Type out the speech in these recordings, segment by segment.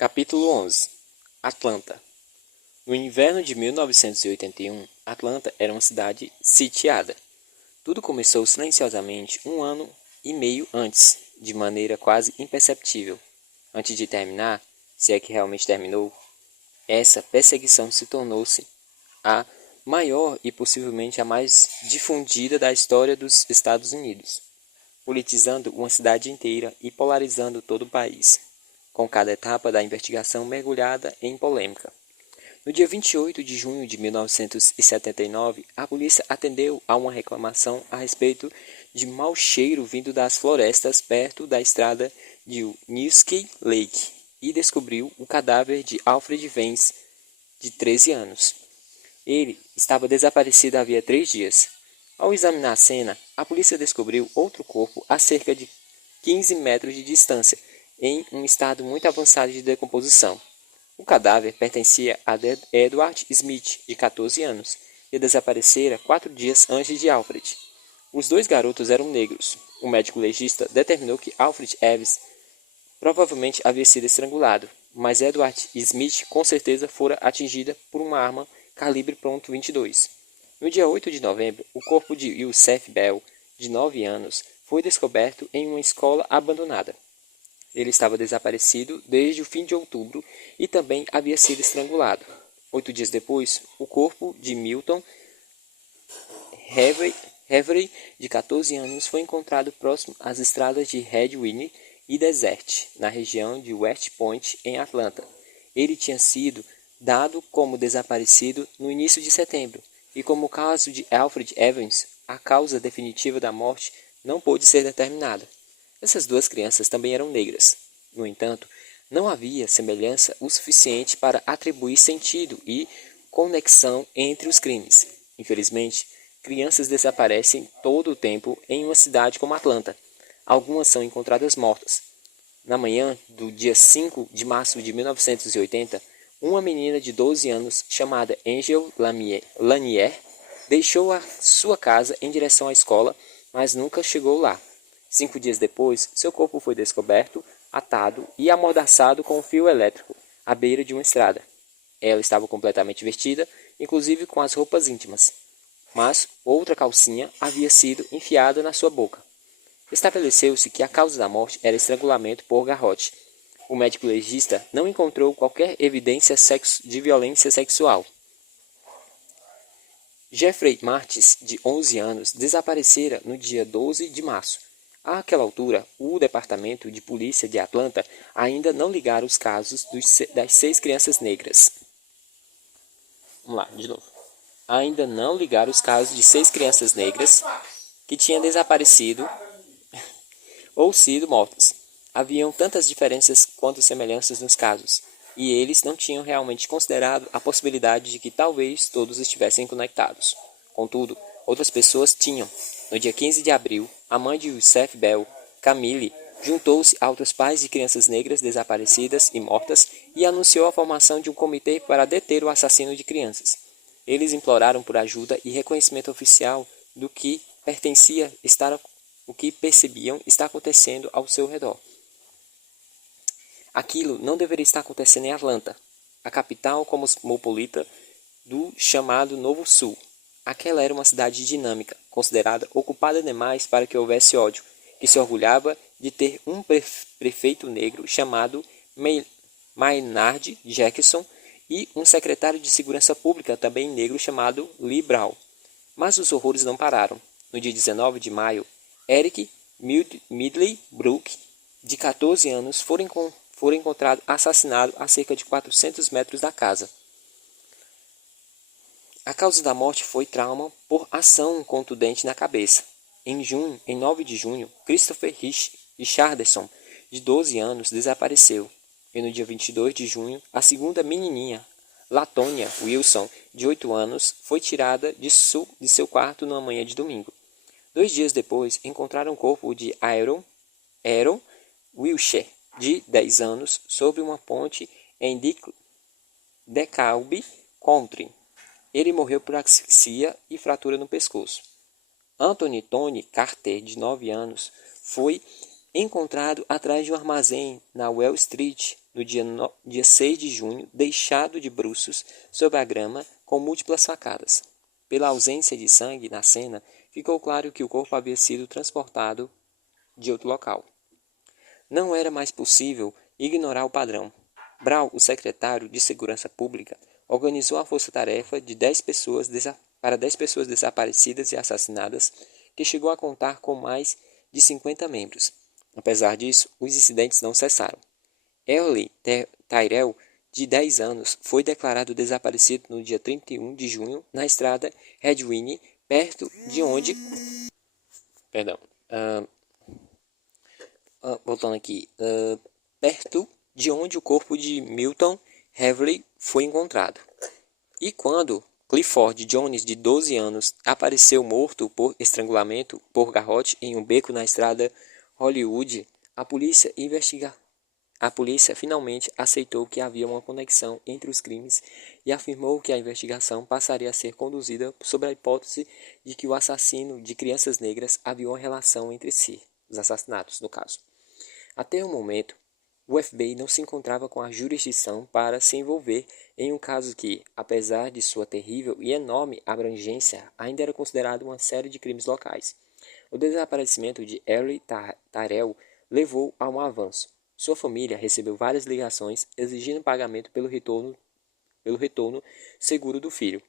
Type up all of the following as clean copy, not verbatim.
Capítulo 11. Atlanta. No inverno de 1981, Atlanta era uma cidade sitiada. Tudo começou silenciosamente um ano e meio antes, de maneira quase imperceptível. Antes de terminar, se é que realmente terminou, essa perseguição se tornou-se a maior e possivelmente a mais difundida da história dos Estados Unidos, politizando uma cidade inteira e polarizando todo o país, com cada etapa da investigação mergulhada em polêmica. No dia 28 de junho de 1979, a polícia atendeu a uma reclamação a respeito de mau cheiro vindo das florestas perto da estrada de Niski Lake e descobriu o cadáver de Alfred Vance, de 13 anos. Ele estava desaparecido havia 3 dias. Ao examinar a cena, a polícia descobriu outro corpo a cerca de 15 metros de distância, em um estado muito avançado de decomposição. O cadáver pertencia a Edward Smith, de 14 anos, e desaparecera 4 dias antes de Alfred. Os 2 garotos eram negros. O médico legista determinou que Alfred Evans provavelmente havia sido estrangulado, mas Edward Smith com certeza fora atingida por uma arma calibre .22. No dia 8 de novembro, o corpo de Youssef Bell, de 9 anos, foi descoberto em uma escola abandonada. Ele estava desaparecido desde o fim de outubro e também havia sido estrangulado. 8 dias depois, o corpo de Milton Avery, de 14 anos, foi encontrado próximo às estradas de Red Wing e Desert, na região de West Point, em Atlanta. Ele tinha sido dado como desaparecido no início de setembro, e como o caso de Alfred Evans, a causa definitiva da morte não pôde ser determinada. Essas 2 crianças também eram negras. No entanto, não havia semelhança o suficiente para atribuir sentido e conexão entre os crimes. Infelizmente, crianças desaparecem todo o tempo em uma cidade como Atlanta. Algumas são encontradas mortas. Na manhã do dia 5 de março de 1980, uma menina de 12 anos chamada Angel Lanier deixou a sua casa em direção à escola, mas nunca chegou lá. 5 dias depois, seu corpo foi descoberto, atado e amordaçado com um fio elétrico, à beira de uma estrada. Ela estava completamente vestida, inclusive com as roupas íntimas, mas outra calcinha havia sido enfiada na sua boca. Estabeleceu-se que a causa da morte era estrangulamento por garrote. O médico legista não encontrou qualquer evidência de violência sexual. Jeffrey Martis, de 11 anos, desaparecera no dia 12 de março. Àquela altura, o Departamento de Polícia de Atlanta ainda não ligara os casos das 6 crianças negras. Vamos lá, de novo. Ainda não ligaram os casos de 6 crianças negras que tinham desaparecido ou sido mortas. Haviam tantas diferenças quanto semelhanças nos casos, e eles não tinham realmente considerado a possibilidade de que talvez todos estivessem conectados. Contudo, outras pessoas tinham. No dia 15 de abril, a mãe de Youssef Bell, Camille, juntou-se a outros pais de crianças negras desaparecidas e mortas e anunciou a formação de um comitê para deter o assassino de crianças. Eles imploraram por ajuda e reconhecimento oficial do que o que percebiam estar acontecendo ao seu redor. Aquilo não deveria estar acontecendo em Atlanta, a capital cosmopolita do chamado Novo Sul. Aquela era uma cidade dinâmica, considerada ocupada demais para que houvesse ódio, que se orgulhava de ter um prefeito negro chamado Maynard Jackson e um secretário de segurança pública também negro chamado Lee Brown. Mas os horrores não pararam. No dia 19 de maio, Eric Midley Brook, de 14 anos, foi encontrado assassinado a cerca de 400 metros da casa. A causa da morte foi trauma por ação contundente na cabeça. Em 9 de junho, Christopher Richardson, de 12 anos, desapareceu. E no dia 22 de junho, a segunda menininha, Latonya Wilson, de 8 anos, foi tirada de seu quarto numa manhã de domingo. 2 dias depois, encontraram o corpo de Aaron Wilshire, de 10 anos, sobre uma ponte em DeKalb Country. Ele morreu por asfixia e fratura no pescoço. Anthony Tony Carter, de 9 anos, foi encontrado atrás de um armazém na Well Street, no dia 6 de junho, deixado de bruços sobre a grama com múltiplas facadas. Pela ausência de sangue na cena, ficou claro que o corpo havia sido transportado de outro local. Não era mais possível ignorar o padrão. Brown, o secretário de Segurança Pública, organizou a força-tarefa de 10 pessoas para 10 pessoas desaparecidas e assassinadas, que chegou a contar com mais de 50 membros. Apesar disso, os incidentes não cessaram. Early Tyrell, de 10 anos, foi declarado desaparecido no dia 31 de junho na estrada Redwine, perto de onde... Perdão. Voltando aqui. Perto de onde o corpo de Milton Heavely foi encontrado. E quando Clifford Jones, de 12 anos, apareceu morto por estrangulamento por garrote em um beco na estrada Hollywood, a polícia finalmente aceitou que havia uma conexão entre os crimes e afirmou que a investigação passaria a ser conduzida sob a hipótese de que o assassino de crianças negras havia uma relação entre si, os assassinatos, no caso. Até o momento, o FBI não se encontrava com a jurisdição para se envolver em um caso que, apesar de sua terrível e enorme abrangência, ainda era considerado uma série de crimes locais. O desaparecimento de Early Tyrell levou a um avanço. Sua família recebeu várias ligações exigindo pagamento pelo retorno seguro do filho.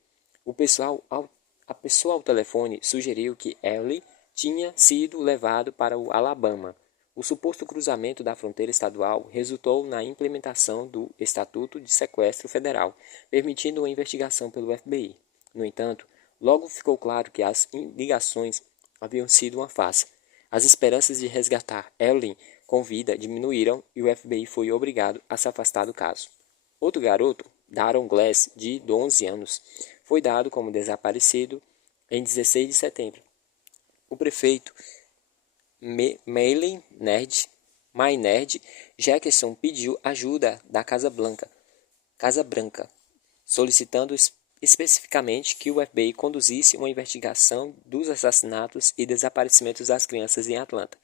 A pessoa ao telefone sugeriu que Early tinha sido levado para o Alabama. O suposto cruzamento da fronteira estadual resultou na implementação do Estatuto de Sequestro Federal, permitindo uma investigação pelo FBI. No entanto, logo ficou claro que as ligações haviam sido uma farsa. As esperanças de resgatar Early com vida diminuíram e o FBI foi obrigado a se afastar do caso. Outro garoto, Daron Glass, de 11 anos, foi dado como desaparecido em 16 de setembro. O prefeito Maynard Jackson pediu ajuda da Casa Branca, solicitando especificamente que o FBI conduzisse uma investigação dos assassinatos e desaparecimentos das crianças em Atlanta.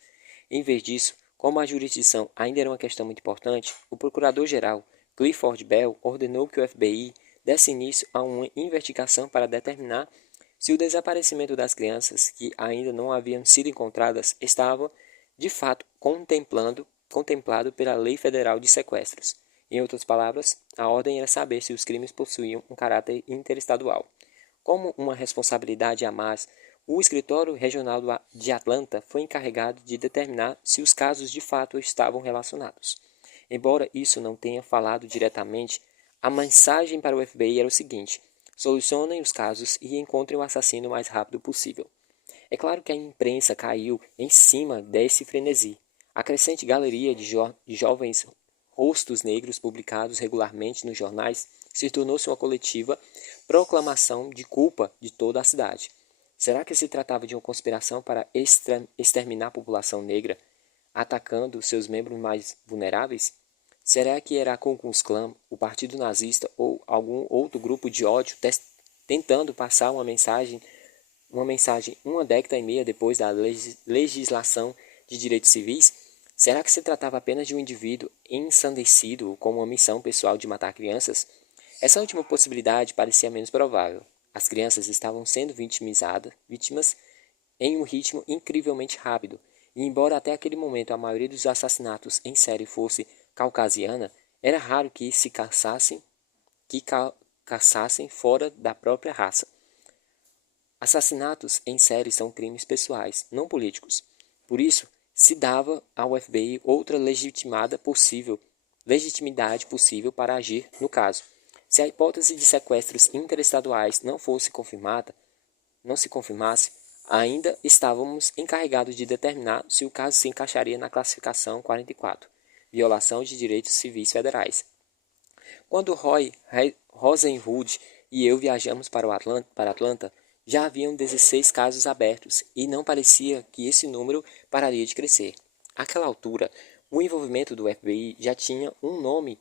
Em vez disso, como a jurisdição ainda era uma questão muito importante, o procurador-geral Clifford Bell ordenou que o FBI desse início a uma investigação para determinar se o desaparecimento das crianças que ainda não haviam sido encontradas estava, de fato, contemplado pela Lei Federal de Sequestros. Em outras palavras, a ordem era saber se os crimes possuíam um caráter interestadual. Como uma responsabilidade a mais, o Escritório Regional de Atlanta foi encarregado de determinar se os casos de fato estavam relacionados. Embora isso não tenha falado diretamente, a mensagem para o FBI era o seguinte: solucionem os casos e encontrem o assassino o mais rápido possível. É claro que a imprensa caiu em cima desse frenesi. A crescente galeria de jovens rostos negros publicados regularmente nos jornais se tornou-se uma coletiva proclamação de culpa de toda a cidade. Será que se tratava de uma conspiração para exterminar a população negra, atacando seus membros mais vulneráveis? Será que era a Ku Klux Klan, o Partido Nazista ou algum outro grupo de ódio tentando passar uma mensagem uma década e meia depois da legislação de direitos civis? Será que se tratava apenas de um indivíduo ensandecido com uma missão pessoal de matar crianças? Essa última possibilidade parecia menos provável. As crianças estavam sendo vítimas em um ritmo incrivelmente rápido, e embora até aquele momento a maioria dos assassinatos em série fosse caucasiana, era raro que caçassem fora da própria raça. Assassinatos em série são crimes pessoais, não políticos. Por isso, se dava ao FBI outra legitimidade possível para agir no caso. Se a hipótese de sequestros interestaduais não se confirmasse, ainda estávamos encarregados de determinar se o caso se encaixaria na classificação 44, violação de direitos civis federais. Quando Roy Rosenwood e eu viajamos para Atlanta, já haviam 16 casos abertos e não parecia que esse número pararia de crescer. Àquela altura, o envolvimento do FBI já tinha um nome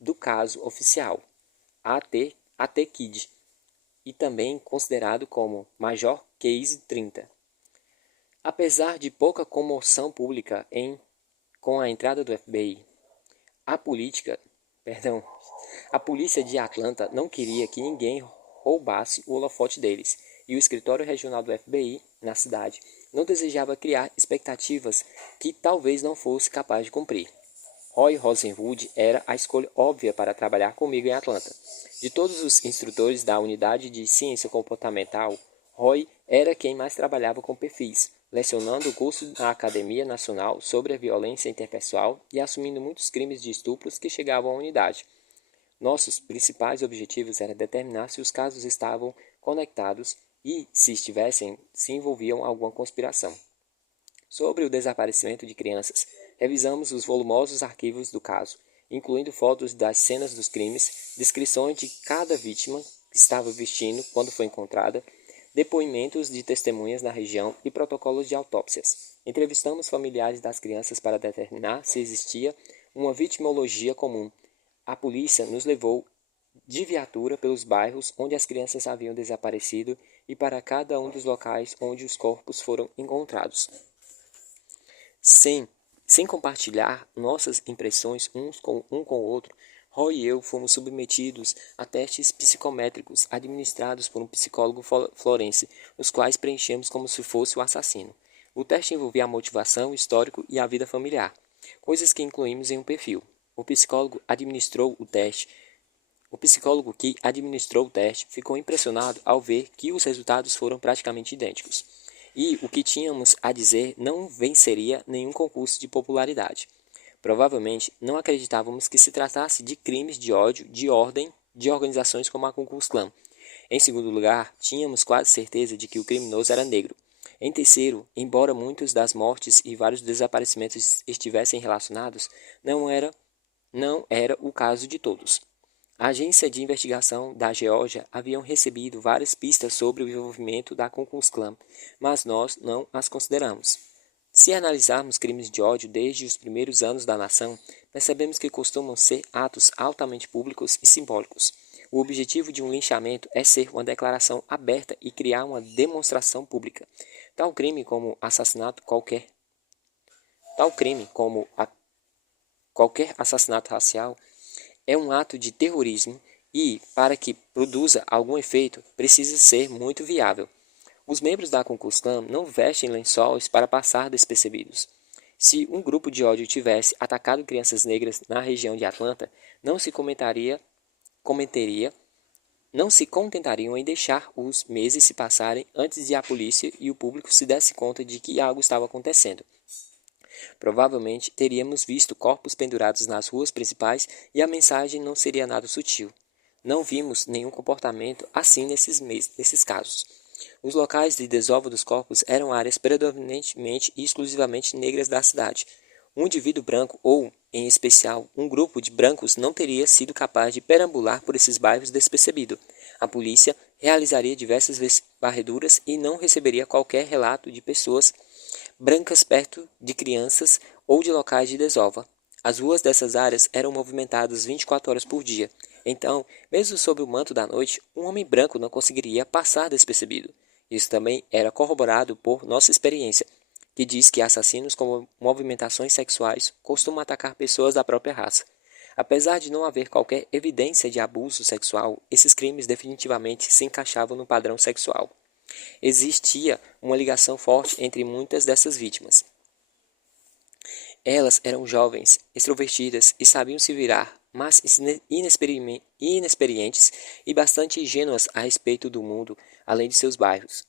do caso oficial, AT Kid, e também considerado como Major Case 30. Apesar de pouca comoção pública com a entrada do FBI, A política, perdão, a polícia de Atlanta não queria que ninguém roubasse o holofote deles, e o escritório regional do FBI na cidade não desejava criar expectativas que talvez não fosse capaz de cumprir. Roy Rosenwood era a escolha óbvia para trabalhar comigo em Atlanta. De todos os instrutores da unidade de ciência comportamental, Roy era quem mais trabalhava com perfis, lecionando o curso na Academia Nacional sobre a Violência Interpessoal e assumindo muitos crimes de estupros que chegavam à unidade. Nossos principais objetivos era determinar se os casos estavam conectados e, se estivessem, se envolviam alguma conspiração. Sobre o desaparecimento de crianças, revisamos os volumosos arquivos do caso, incluindo fotos das cenas dos crimes, descrições de cada vítima que estava vestindo quando foi encontrada, depoimentos de testemunhas na região e protocolos de autópsias. Entrevistamos familiares das crianças para determinar se existia uma vitimologia comum. A polícia nos levou de viatura pelos bairros onde as crianças haviam desaparecido e para cada um dos locais onde os corpos foram encontrados. Sem compartilhar nossas impressões um com o outro, Roy e eu fomos submetidos a testes psicométricos administrados por um psicólogo florense, os quais preenchemos como se fosse o assassino. O teste envolvia a motivação, o histórico e a vida familiar, coisas que incluímos em um perfil. O psicólogo que administrou o teste ficou impressionado ao ver que os resultados foram praticamente idênticos. E o que tínhamos a dizer não venceria nenhum concurso de popularidade. Provavelmente não acreditávamos que se tratasse de crimes de ódio de ordem de organizações como a Ku Klux Klan. Em segundo lugar, tínhamos quase certeza de que o criminoso era negro. Em terceiro, embora muitas das mortes e vários desaparecimentos estivessem relacionados, não era o caso de todos. A agência de investigação da Geórgia haviam recebido várias pistas sobre o envolvimento da Ku Klux Klan, mas nós não as consideramos. Se analisarmos crimes de ódio desde os primeiros anos da nação, percebemos que costumam ser atos altamente públicos e simbólicos. O objetivo de um linchamento é ser uma declaração aberta e criar uma demonstração pública. Tal crime como qualquer assassinato racial é um ato de terrorismo e, para que produza algum efeito, precisa ser muito viável. Os membros da Ku Klux Klan não vestem lençóis para passar despercebidos. Se um grupo de ódio tivesse atacado crianças negras na região de Atlanta, não se contentariam em deixar os meses se passarem antes de a polícia e o público se desse conta de que algo estava acontecendo. Provavelmente teríamos visto corpos pendurados nas ruas principais e a mensagem não seria nada sutil. Não vimos nenhum comportamento assim nesses casos. Os locais de desova dos corpos eram áreas predominantemente e exclusivamente negras da cidade. Um indivíduo branco ou, em especial, um grupo de brancos não teria sido capaz de perambular por esses bairros despercebido. A polícia realizaria diversas varreduras e não receberia qualquer relato de pessoas brancas perto de crianças ou de locais de desova. As ruas dessas áreas eram movimentadas 24 horas por dia. Então, mesmo sob o manto da noite, um homem branco não conseguiria passar despercebido. Isso também era corroborado por nossa experiência, que diz que assassinos com movimentações sexuais costumam atacar pessoas da própria raça. Apesar de não haver qualquer evidência de abuso sexual, esses crimes definitivamente se encaixavam no padrão sexual. Existia uma ligação forte entre muitas dessas vítimas. Elas eram jovens, extrovertidas e sabiam se virar, mas inexperientes e bastante ingênuas a respeito do mundo, além de seus bairros.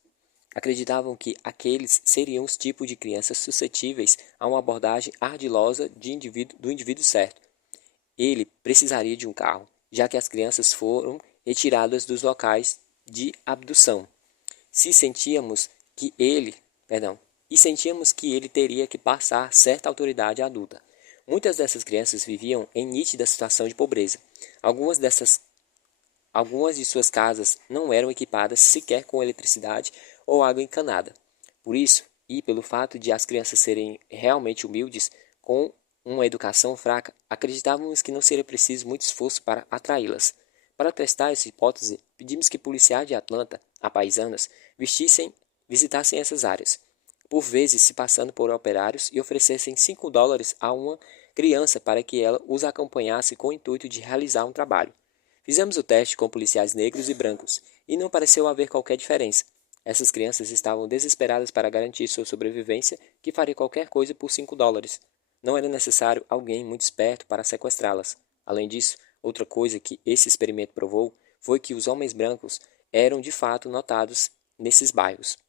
Acreditavam que aqueles seriam os tipos de crianças suscetíveis a uma abordagem ardilosa do indivíduo certo. Ele precisaria de um carro, já que as crianças foram retiradas dos locais de abdução. Sentíamos que ele teria que passar certa autoridade adulta. Muitas dessas crianças viviam em nítida situação de pobreza. Algumas de suas casas não eram equipadas sequer com eletricidade ou água encanada. Por isso, e pelo fato de as crianças serem realmente humildes, com uma educação fraca, acreditávamos que não seria preciso muito esforço para atraí-las. Para testar essa hipótese, pedimos que policiais de Atlanta, apaisanas, visitassem essas áreas, por vezes se passando por operários, e oferecessem $5 a uma criança para que ela os acompanhasse com o intuito de realizar um trabalho. Fizemos o teste com policiais negros e brancos, e não pareceu haver qualquer diferença. Essas crianças estavam desesperadas para garantir sua sobrevivência, que faria qualquer coisa por $5. Não era necessário alguém muito esperto para sequestrá-las. Além disso, outra coisa que esse experimento provou foi que os homens brancos eram de fato notados nesses bairros.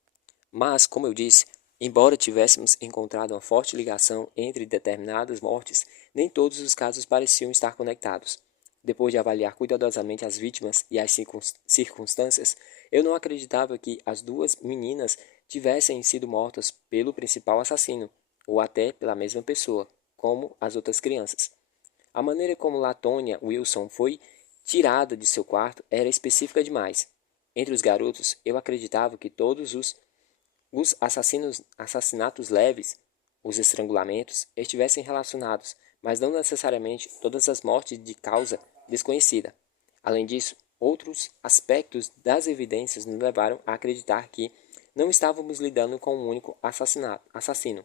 Mas, como eu disse, embora tivéssemos encontrado uma forte ligação entre determinadas mortes, nem todos os casos pareciam estar conectados. Depois de avaliar cuidadosamente as vítimas e as circunstâncias, eu não acreditava que as duas meninas tivessem sido mortas pelo principal assassino, ou até pela mesma pessoa, como as outras crianças. A maneira como Latonia Wilson foi tirada de seu quarto era específica demais. Entre os garotos, eu acreditava que todos os assassinatos leves, os estrangulamentos, estivessem relacionados, mas não necessariamente todas as mortes de causa desconhecida. Além disso, outros aspectos das evidências nos levaram a acreditar que não estávamos lidando com um único assassino.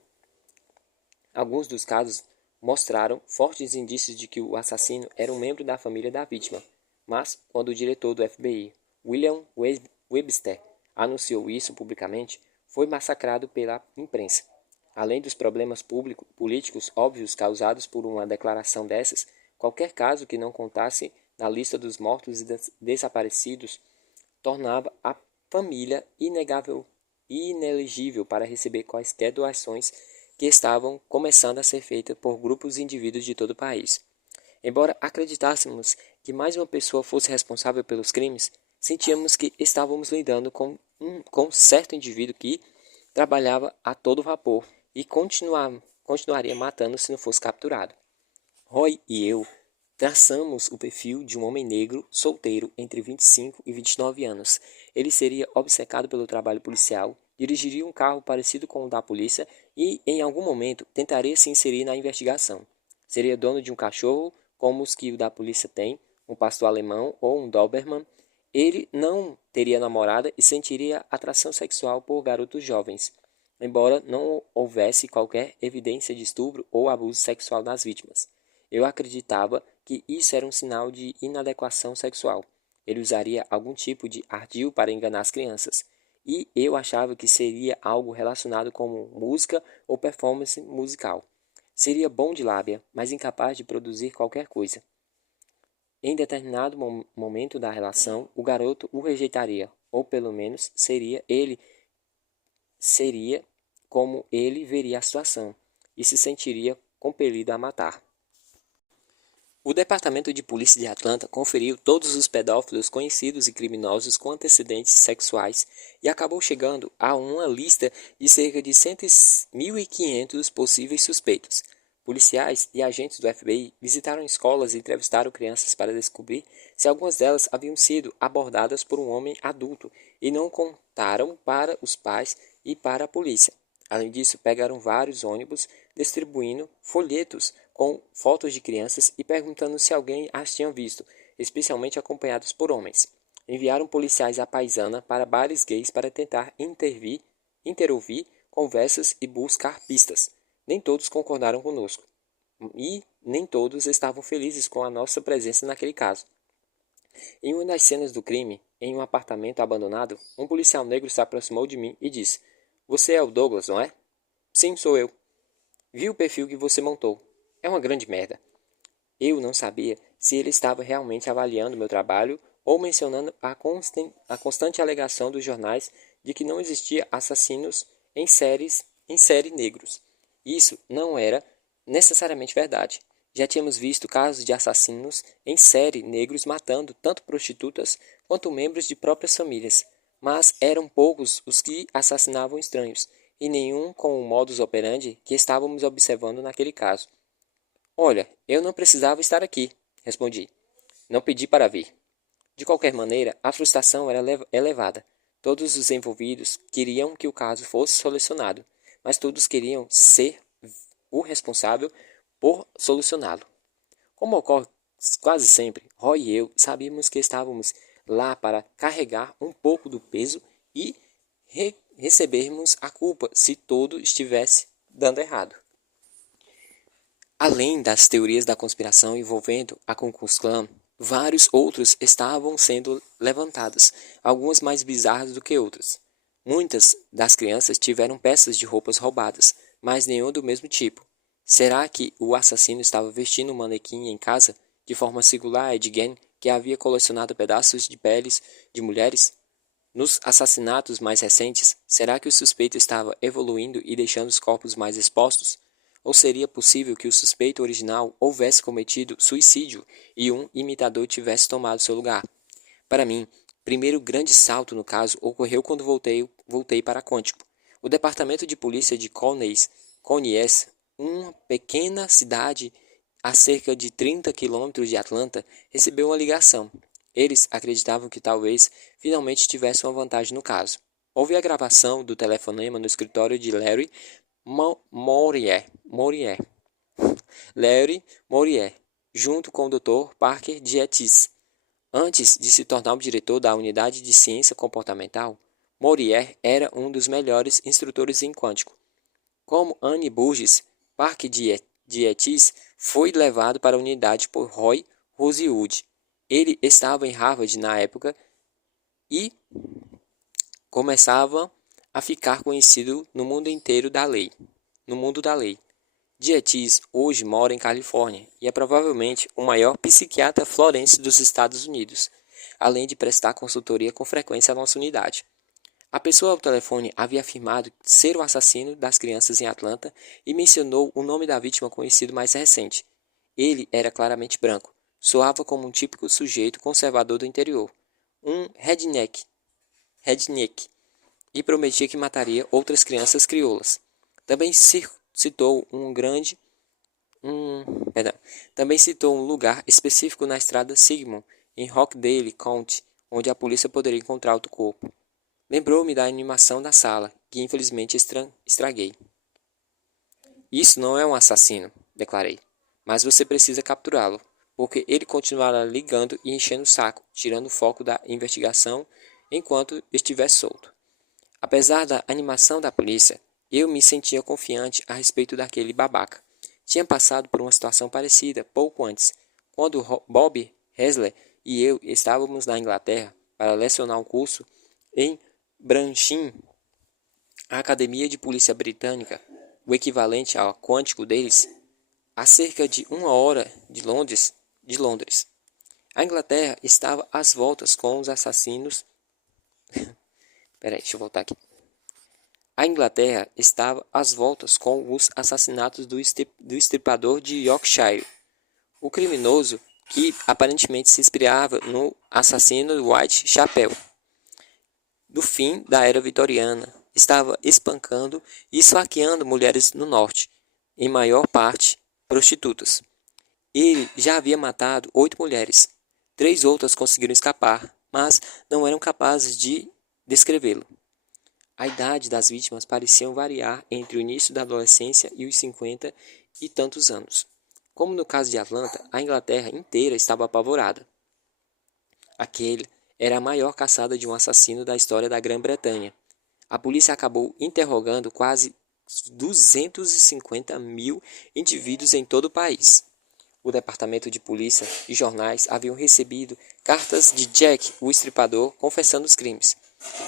Alguns dos casos mostraram fortes indícios de que o assassino era um membro da família da vítima, mas quando o diretor do FBI, William Webster, anunciou isso publicamente, foi massacrado pela imprensa. Além dos problemas políticos óbvios causados por uma declaração dessas, qualquer caso que não contasse na lista dos mortos e desaparecidos tornava a família inelegível para receber quaisquer doações que estavam começando a ser feitas por grupos de indivíduos de todo o país. Embora acreditássemos que mais uma pessoa fosse responsável pelos crimes, sentíamos que estávamos lidando com um certo indivíduo que trabalhava a todo vapor e continuaria matando se não fosse capturado. Roy e eu traçamos o perfil de um homem negro, solteiro, entre 25 e 29 anos. Ele seria obcecado pelo trabalho policial, dirigiria um carro parecido com o da polícia e, em algum momento, tentaria se inserir na investigação. Seria dono de um cachorro, como os que o da polícia tem, um pastor alemão ou um Doberman. Ele não teria namorada e sentiria atração sexual por garotos jovens, embora não houvesse qualquer evidência de estupro ou abuso sexual das vítimas. Eu acreditava que isso era um sinal de inadequação sexual. Ele usaria algum tipo de ardil para enganar as crianças. E eu achava que seria algo relacionado com música ou performance musical. Seria bom de lábia, mas incapaz de produzir qualquer coisa. Em determinado momento da relação, o garoto o rejeitaria, ou pelo menos seria como ele veria a situação, e se sentiria compelido a matar. O Departamento de Polícia de Atlanta conferiu todos os pedófilos conhecidos e criminosos com antecedentes sexuais e acabou chegando a uma lista de cerca de 1.500 possíveis suspeitos. Policiais e agentes do FBI visitaram escolas e entrevistaram crianças para descobrir se algumas delas haviam sido abordadas por um homem adulto e não contaram para os pais e para a polícia. Além disso, pegaram vários ônibus distribuindo folhetos com fotos de crianças e perguntando se alguém as tinha visto, especialmente acompanhados por homens. Enviaram policiais à paisana para bares gays para tentar interouvir conversas e buscar pistas. Nem todos concordaram conosco, e nem todos estavam felizes com a nossa presença naquele caso. Em uma das cenas do crime, em um apartamento abandonado, um policial negro se aproximou de mim e disse: "Você é o Douglas, não é?" "Sim, sou eu." "Vi o perfil que você montou. É uma grande merda." Eu não sabia se ele estava realmente avaliando meu trabalho ou mencionando a constante alegação dos jornais de que não existia assassinos em série negros. Isso não era necessariamente verdade. Já tínhamos visto casos de assassinos em série negros matando tanto prostitutas quanto membros de próprias famílias, mas eram poucos os que assassinavam estranhos, e nenhum com o modus operandi que estávamos observando naquele caso. "Olha, eu não precisava estar aqui", respondi. "Não pedi para vir." De qualquer maneira, a frustração era elevada. Todos os envolvidos queriam que o caso fosse solucionado, mas todos queriam ser o responsável por solucioná-lo. Como ocorre quase sempre, Roy e eu sabíamos que estávamos lá para carregar um pouco do peso e recebermos a culpa se tudo estivesse dando errado. Além das teorias da conspiração envolvendo a Ku Klux Klan, vários outros estavam sendo levantadas, algumas mais bizarras do que outras. Muitas das crianças tiveram peças de roupas roubadas, mas nenhum do mesmo tipo. Será que o assassino estava vestindo um manequim em casa, de forma singular Ed Gein, que havia colecionado pedaços de peles de mulheres? Nos assassinatos mais recentes, será que o suspeito estava evoluindo e deixando os corpos mais expostos? Ou seria possível que o suspeito original houvesse cometido suicídio e um imitador tivesse tomado seu lugar? Para mim, o primeiro grande salto no caso ocorreu quando voltei para Quantico. O departamento de polícia de Coney's, uma pequena cidade a cerca de 30 quilômetros de Atlanta, recebeu uma ligação. Eles acreditavam que talvez finalmente tivesse uma vantagem no caso. Houve a gravação do telefonema no escritório de Larry Morier, Larry Morier, junto com o Dr. Parker Dietis. Antes de se tornar o diretor da unidade de ciência comportamental, Morier era um dos melhores instrutores em quântico. Como Annie Burgess, Parker Dietis foi levado para a unidade por Roy Rosewood. Ele estava em Harvard na época e começava a ficar conhecido no mundo inteiro no mundo da lei. Dietis hoje mora em Califórnia e é provavelmente o maior psiquiatra forense dos Estados Unidos, além de prestar consultoria com frequência à nossa unidade. A pessoa ao telefone havia afirmado ser o assassino das crianças em Atlanta e mencionou o nome da vítima conhecido mais recente. Ele era claramente branco, soava como um típico sujeito conservador do interior, um redneck, e prometia que mataria outras crianças crioulas. Também citou Também citou um lugar específico na estrada Sigmund, em Rockdale County, onde a polícia poderia encontrar o corpo. Lembrou-me da animação da sala, que infelizmente estraguei. Isso não é um assassino, declarei. Mas você precisa capturá-lo, porque ele continuará ligando e enchendo o saco, tirando o foco da investigação enquanto estiver solto. Apesar da animação da polícia, eu me sentia confiante a respeito daquele babaca. Tinha passado por uma situação parecida pouco antes, quando Bob Hessler e eu estávamos na Inglaterra para lecionar um curso em Branchin, a Academia de Polícia Britânica, o equivalente ao quântico deles, a cerca de 1 hora de Londres. A Inglaterra estava às voltas com os assassinos. Deixa eu voltar aqui. A Inglaterra estava às voltas com os assassinatos do estripador de Yorkshire, o criminoso que aparentemente se inspirava no assassino de Whitechapel. Do fim da era vitoriana, estava espancando e esfaqueando mulheres no norte, em maior parte prostitutas. Ele já havia matado 8 mulheres. 3 outras conseguiram escapar, mas não eram capazes de descrevê-lo. A idade das vítimas parecia variar entre o início da adolescência e os 50 e tantos anos. Como no caso de Atlanta, a Inglaterra inteira estava apavorada. Aquele era a maior caçada de um assassino da história da Grã-Bretanha. A polícia acabou interrogando quase 250 mil indivíduos em todo o país. O departamento de polícia e jornais haviam recebido cartas de Jack, o estripador, confessando os crimes.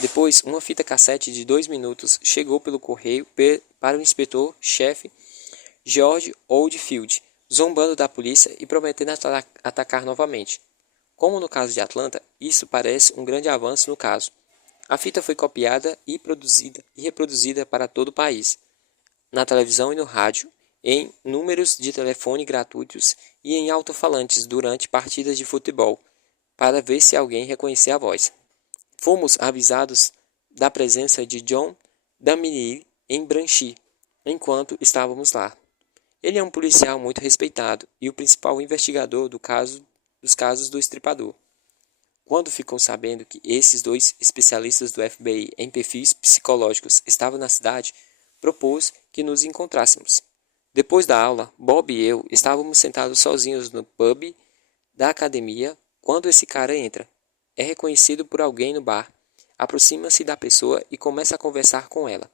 Depois, uma fita cassete de 2 minutos chegou pelo correio para o inspetor-chefe George Oldfield, zombando da polícia e prometendo atacar novamente. Como no caso de Atlanta, isso parece um grande avanço no caso. A fita foi copiada e reproduzida para todo o país, na televisão e no rádio, em números de telefone gratuitos e em alto-falantes durante partidas de futebol, para ver se alguém reconhecia a voz. Fomos avisados da presença de John Daminier em Branchy, enquanto estávamos lá. Ele é um policial muito respeitado e o principal investigador dos casos do estripador. Quando ficou sabendo que esses 2 especialistas do FBI em perfis psicológicos estavam na cidade, propôs que nos encontrássemos. Depois da aula, Bob e eu estávamos sentados sozinhos no pub da academia quando esse cara entra. É reconhecido por alguém no bar, aproxima-se da pessoa e começa a conversar com ela.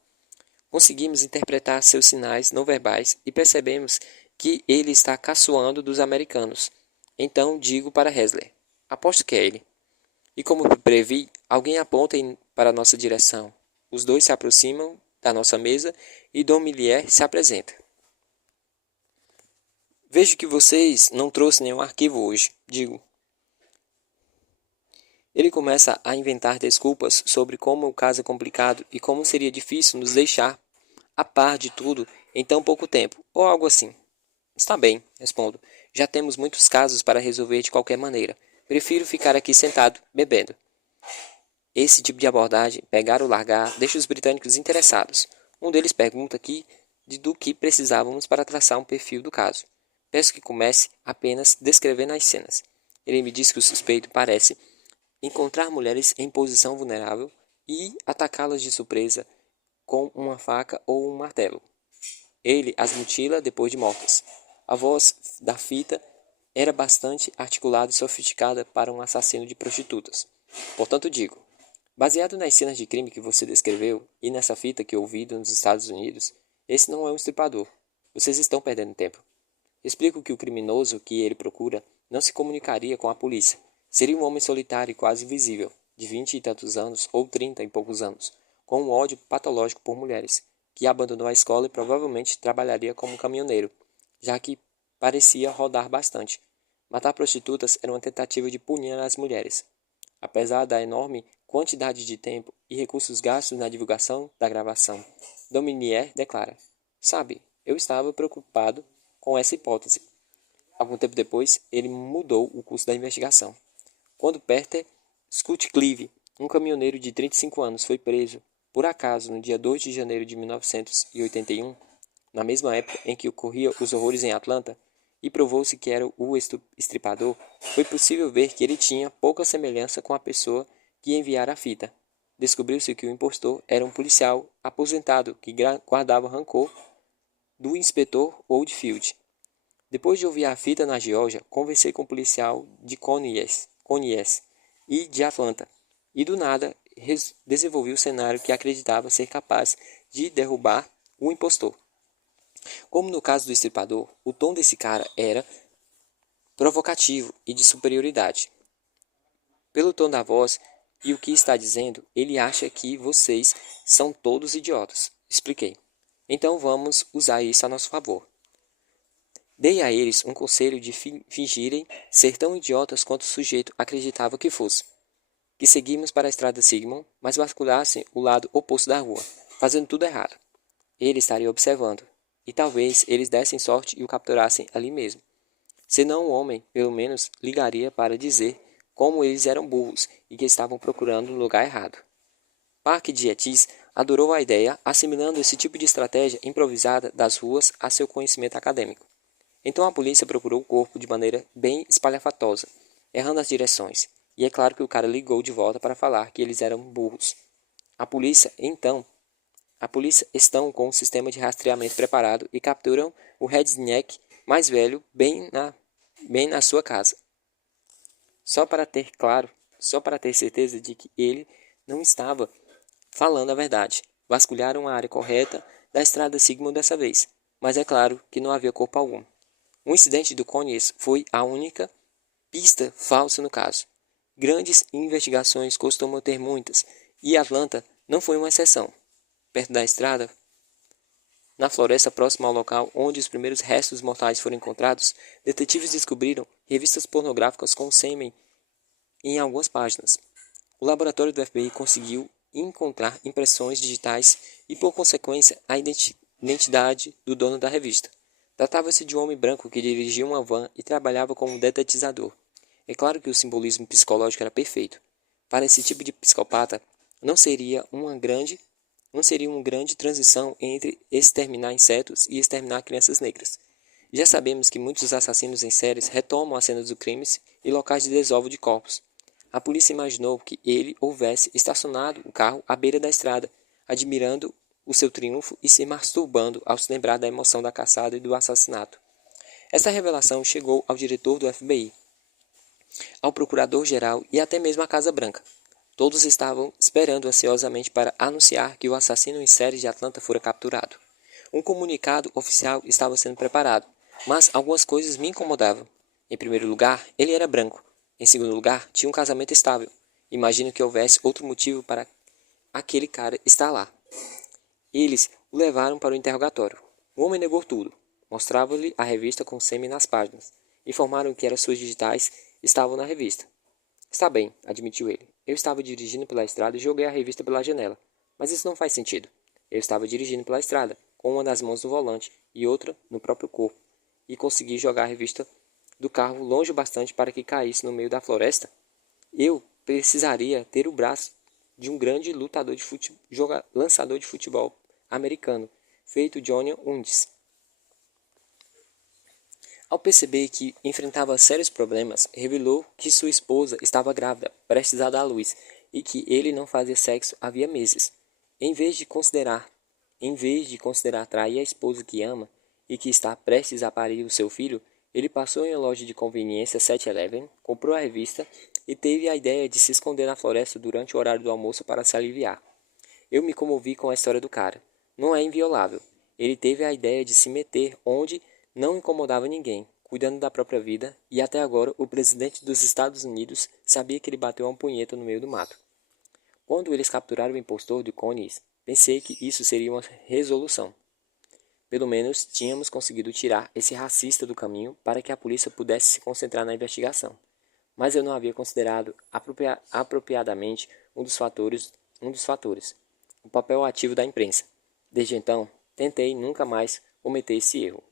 Conseguimos interpretar seus sinais não verbais e percebemos que ele está caçoando dos americanos. Então digo para Hessler, aposto que é ele. E como previ, alguém aponta para nossa direção. Os dois se aproximam da nossa mesa e Dom Milier se apresenta. Vejo que vocês não trouxeram nenhum arquivo hoje, digo. Ele começa a inventar desculpas sobre como o caso é complicado e como seria difícil nos deixar a par de tudo em tão pouco tempo, ou algo assim. Está bem, respondo. Já temos muitos casos para resolver de qualquer maneira. Prefiro ficar aqui sentado, bebendo. Esse tipo de abordagem, pegar ou largar, deixa os britânicos interessados. Um deles pergunta do que precisávamos para traçar um perfil do caso. Peço que comece apenas descrevendo as cenas. Ele me diz que o suspeito parece encontrar mulheres em posição vulnerável e atacá-las de surpresa com uma faca ou um martelo. Ele as mutila depois de mortas. A voz da fita era bastante articulada e sofisticada para um assassino de prostitutas. Portanto, digo, baseado nas cenas de crime que você descreveu e nessa fita que ouvi nos Estados Unidos, esse não é um estripador. Vocês estão perdendo tempo. Explico que o criminoso que ele procura não se comunicaria com a polícia. Seria um homem solitário e quase invisível, de 20 e tantos anos ou 30 e poucos anos, com um ódio patológico por mulheres, que abandonou a escola e provavelmente trabalharia como caminhoneiro, já que parecia rodar bastante. Matar prostitutas era uma tentativa de punir as mulheres. Apesar da enorme quantidade de tempo e recursos gastos na divulgação da gravação, Dominier declara: Sabe, eu estava preocupado com essa hipótese. Algum tempo depois, ele mudou o curso da investigação. Quando Peter Sutcliffe, um caminhoneiro de 35 anos, foi preso, por acaso, no dia 2 de janeiro de 1981, na mesma época em que ocorriam os horrores em Atlanta, e provou-se que era o estripador, foi possível ver que ele tinha pouca semelhança com a pessoa que enviara a fita. Descobriu-se que o impostor era um policial aposentado que guardava rancor do inspetor Oldfield. Depois de ouvir a fita na Geórgia, conversei com o policial de Conyers e de Atlanta, e do nada desenvolvi o cenário que acreditava ser capaz de derrubar o impostor. Como no caso do estripador, o tom desse cara era provocativo e de superioridade. Pelo tom da voz e o que está dizendo, ele acha que vocês são todos idiotas. Expliquei. Então vamos usar isso a nosso favor. Dei a eles um conselho de fingirem ser tão idiotas quanto o sujeito acreditava que fosse. Que seguimos para a estrada Sigmund, mas vasculhassem o lado oposto da rua, fazendo tudo errado. Ele estaria observando, e talvez eles dessem sorte e o capturassem ali mesmo. Senão o homem, pelo menos, ligaria para dizer como eles eram burros e que estavam procurando no lugar errado. Park Dietis adorou a ideia, assimilando esse tipo de estratégia improvisada das ruas a seu conhecimento acadêmico. Então a polícia procurou o corpo de maneira bem espalhafatosa, errando as direções, e é claro que o cara ligou de volta para falar que eles eram burros. A polícia estão com um sistema de rastreamento preparado e capturam o redneck mais velho bem na sua casa. Só para ter certeza de que ele não estava falando a verdade. Vasculharam a área correta da estrada Sigmund dessa vez, mas é claro que não havia corpo algum. O incidente do Conyers foi a única pista falsa no caso. Grandes investigações costumam ter muitas, e Atlanta não foi uma exceção. Perto da estrada, na floresta próxima ao local onde os primeiros restos mortais foram encontrados, detetives descobriram revistas pornográficas com sêmen em algumas páginas. O laboratório do FBI conseguiu encontrar impressões digitais e, por consequência, a identidade do dono da revista. Tratava-se de um homem branco que dirigia uma van e trabalhava como detetizador. É claro que o simbolismo psicológico era perfeito. Para esse tipo de psicopata, não seria uma grande transição entre exterminar insetos e exterminar crianças negras. Já sabemos que muitos assassinos em séries retomam as cenas dos crimes e locais de desovo de corpos. A polícia imaginou que ele houvesse estacionado o carro à beira da estrada, admirando o seu triunfo e se masturbando ao se lembrar da emoção da caçada e do assassinato. Essa revelação chegou ao diretor do FBI, ao procurador-geral e até mesmo à Casa Branca. Todos estavam esperando ansiosamente para anunciar que o assassino em série de Atlanta fora capturado. Um comunicado oficial estava sendo preparado, Mas algumas coisas me incomodavam. Em primeiro lugar, ele era branco. Em segundo lugar, tinha um casamento estável. Imagino que houvesse outro motivo para aquele cara estar lá. Eles o levaram para o interrogatório. O homem negou tudo. Mostrava-lhe a revista com sêmen nas páginas. Informaram que eram suas digitais estavam na revista. Está bem, admitiu ele. Eu estava dirigindo pela estrada e joguei a revista pela janela. Mas isso não faz sentido. Eu estava dirigindo pela estrada, com uma das mãos no volante e outra no próprio corpo, e consegui jogar a revista do carro longe o bastante para que caísse no meio da floresta. Eu precisaria ter o braço de um grande lutador de lançador de futebol americano, feito Johnny Unitas. Ao perceber que enfrentava sérios problemas, revelou que sua esposa estava grávida, prestes a dar à luz, e que ele não fazia sexo havia meses. Em vez de considerar trair a esposa que ama e que está prestes a parir o seu filho, ele passou em uma loja de conveniência 7-Eleven, comprou a revista e teve a ideia de se esconder na floresta durante o horário do almoço para se aliviar. Eu me comovi com a história do cara. Não é inviolável. Ele teve a ideia de se meter onde não incomodava ninguém, cuidando da própria vida, e até agora o presidente dos Estados Unidos sabia que ele bateu uma punheta no meio do mato. Quando eles capturaram o impostor de Cones, pensei que isso seria uma resolução. Pelo menos tínhamos conseguido tirar esse racista do caminho para que a polícia pudesse se concentrar na investigação. Mas eu não havia considerado apropriadamente um dos fatores, o papel ativo da imprensa. Desde então, tentei nunca mais cometer esse erro.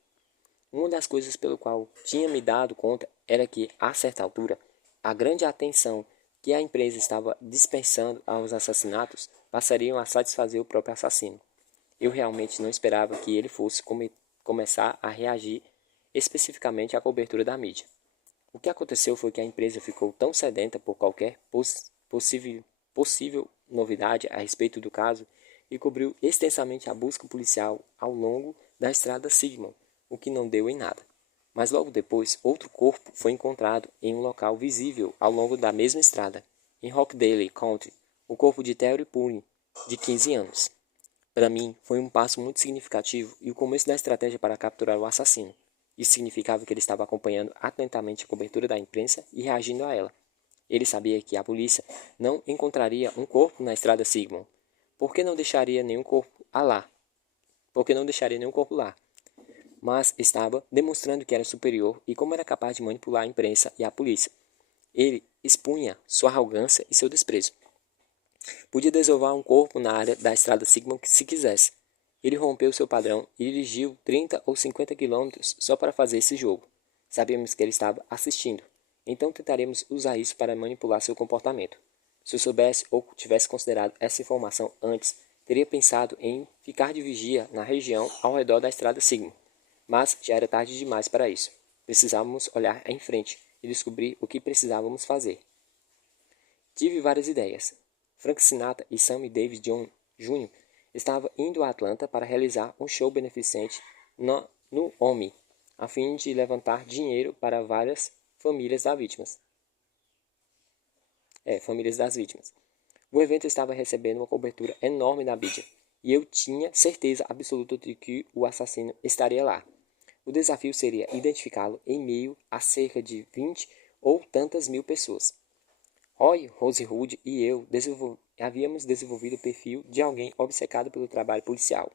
Uma das coisas pelo qual tinha me dado conta era que, a certa altura, a grande atenção que a empresa estava dispensando aos assassinatos passariam a satisfazer o próprio assassino. Eu realmente não esperava que ele fosse começar a reagir especificamente à cobertura da mídia. O que aconteceu foi que a empresa ficou tão sedenta por qualquer possível novidade a respeito do caso e cobriu extensamente a busca policial ao longo da estrada Sigmund, o que não deu em nada. Mas logo depois, outro corpo foi encontrado em um local visível ao longo da mesma estrada, em Rockdale Country, o corpo de Terry Pune, de 15 anos. Para mim, foi um passo muito significativo e o começo da estratégia para capturar o assassino. Isso significava que ele estava acompanhando atentamente a cobertura da imprensa e reagindo a ela. Ele sabia que a polícia não encontraria um corpo na estrada Sigmund. Por que não deixaria nenhum corpo lá? Mas estava demonstrando que era superior e como era capaz de manipular a imprensa e a polícia. Ele expunha sua arrogância e seu desprezo. Podia desovar um corpo na área da estrada Sigmund se quisesse. Ele rompeu seu padrão e dirigiu 30 ou 50 quilômetros só para fazer esse jogo. Sabíamos que ele estava assistindo, então tentaremos usar isso para manipular seu comportamento. Se eu soubesse ou tivesse considerado essa informação antes, teria pensado em ficar de vigia na região ao redor da estrada Sigmund. Mas já era tarde demais para isso. Precisávamos olhar em frente e descobrir o que precisávamos fazer. Tive várias ideias. Frank Sinatra e Sammy Davis Jr. estavam indo a Atlanta para realizar um show beneficente no OMI, a fim de levantar dinheiro para várias famílias das vítimas. O evento estava recebendo uma cobertura enorme da mídia, e eu tinha certeza absoluta de que o assassino estaria lá. O desafio seria identificá-lo em meio a cerca de 20 ou tantas mil pessoas. Roy, Rose Hood e eu havíamos desenvolvido o perfil de alguém obcecado pelo trabalho policial.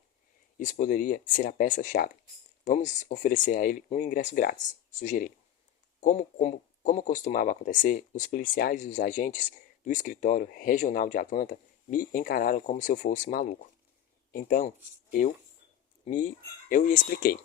Isso poderia ser a peça-chave. Vamos oferecer a ele um ingresso grátis, sugeri. Como costumava acontecer, os policiais e os agentes do escritório regional de Atlanta me encararam como se eu fosse maluco. Então, eu lhe expliquei.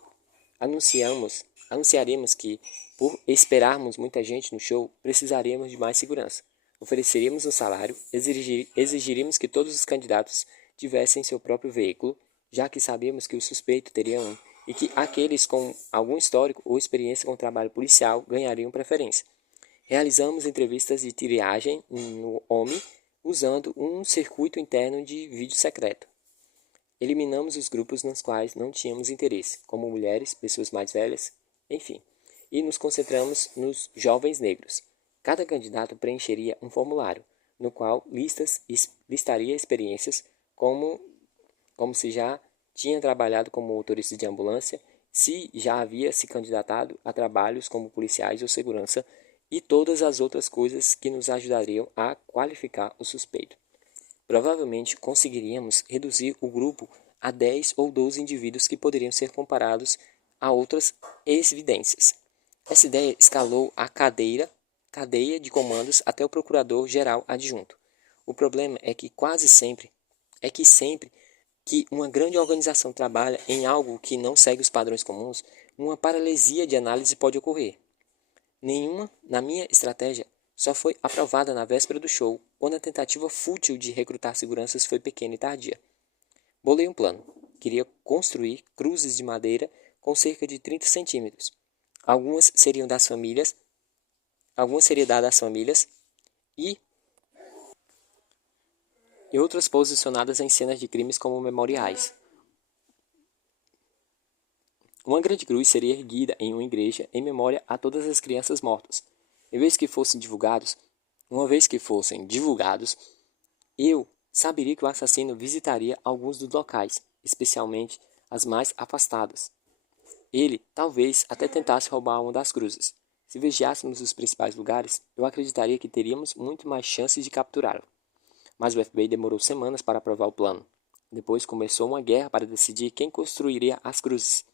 Anunciaríamos que, por esperarmos muita gente no show, precisaríamos de mais segurança. Ofereceríamos um salário, exigiríamos que todos os candidatos tivessem seu próprio veículo, já que sabíamos que o suspeito teria um, e que aqueles com algum histórico ou experiência com trabalho policial ganhariam preferência. Realizamos entrevistas de triagem no OMI usando um circuito interno de vídeo secreto. Eliminamos os grupos nos quais não tínhamos interesse, como mulheres, pessoas mais velhas, enfim, e nos concentramos nos jovens negros. Cada candidato preencheria um formulário, no qual listaria experiências como se já tinha trabalhado como motorista de ambulância se já havia se candidatado a trabalhos como policiais ou segurança e todas as outras coisas que nos ajudariam a qualificar o suspeito. Provavelmente conseguiríamos reduzir o grupo a 10 ou 12 indivíduos que poderiam ser comparados a outras evidências. Essa ideia escalou a cadeia de comandos até o procurador-geral adjunto. O problema é que sempre que uma grande organização trabalha em algo que não segue os padrões comuns, uma paralisia de análise pode ocorrer. Nenhuma, na minha estratégia, só foi aprovada na véspera do show, quando a tentativa fútil de recrutar seguranças foi pequena e tardia. Bolei um plano. Queria construir cruzes de madeira com cerca de 30 centímetros. Algumas seriam dadas às famílias e outras posicionadas em cenas de crimes como memoriais. Uma grande cruz seria erguida em uma igreja em memória a todas as crianças mortas. Uma vez que fossem divulgados, eu saberia que o assassino visitaria alguns dos locais, especialmente as mais afastadas. Ele talvez até tentasse roubar uma das cruzes. Se vigiássemos os principais lugares, eu acreditaria que teríamos muito mais chances de capturá-lo. Mas o FBI demorou semanas para aprovar o plano. Depois começou uma guerra para decidir quem construiria as cruzes.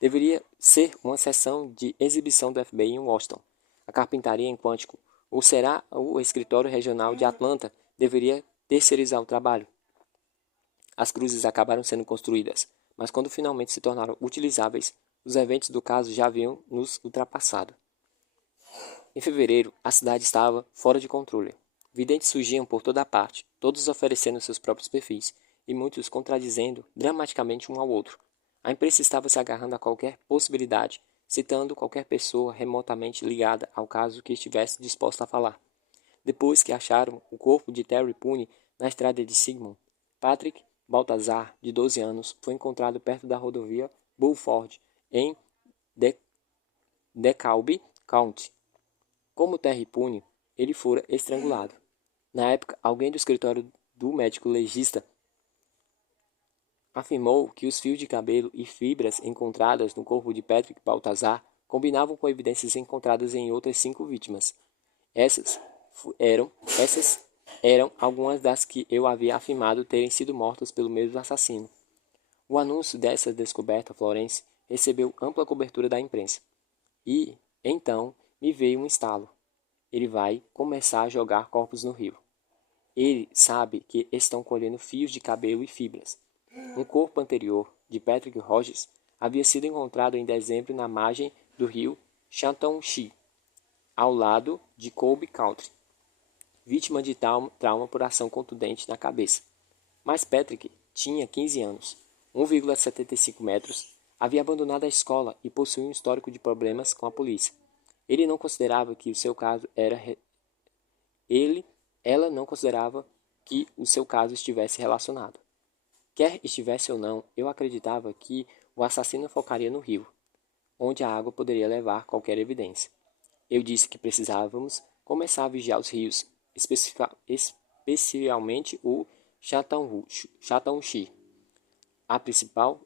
Deveria ser uma sessão de exibição do FBI em Washington. A carpintaria em Quantico, ou será o escritório regional de Atlanta, deveria terceirizar o trabalho. As cruzes acabaram sendo construídas, mas quando finalmente se tornaram utilizáveis, os eventos do caso já haviam nos ultrapassado. Em fevereiro, a cidade estava fora de controle. Videntes surgiam por toda parte, todos oferecendo seus próprios perfis, e muitos contradizendo dramaticamente um ao outro. A imprensa estava se agarrando a qualquer possibilidade, citando qualquer pessoa remotamente ligada ao caso que estivesse disposta a falar. Depois que acharam o corpo de Terry Pooney na estrada de Sigmund, Patrick Baltazar, de 12 anos, foi encontrado perto da rodovia Bulford, em DeKalb County. Como Terry Pooney, ele fora estrangulado. Na época, alguém do escritório do médico legista afirmou que os fios de cabelo e fibras encontradas no corpo de Patrick Baltazar combinavam com evidências encontradas em outras 5 vítimas. Essas eram algumas das que eu havia afirmado terem sido mortas pelo mesmo assassino. O anúncio dessa descoberta Florence recebeu ampla cobertura da imprensa. E, então, me veio um estalo. Ele vai começar a jogar corpos no rio. Ele sabe que estão colhendo fios de cabelo e fibras. Um corpo anterior, de Patrick Rogers, havia sido encontrado em dezembro na margem do rio Chattahoochee, ao lado de Colby County, vítima de trauma por ação contundente na cabeça. Mas Patrick tinha 15 anos, 1,75 metros, havia abandonado a escola e possuía um histórico de problemas com a polícia. Ele não considerava que o seu caso ela não considerava que o seu caso estivesse relacionado. Quer estivesse ou não, eu acreditava que o assassino focaria no rio, onde a água poderia levar qualquer evidência. Eu disse que precisávamos começar a vigiar os rios, especialmente o Chattahoochee,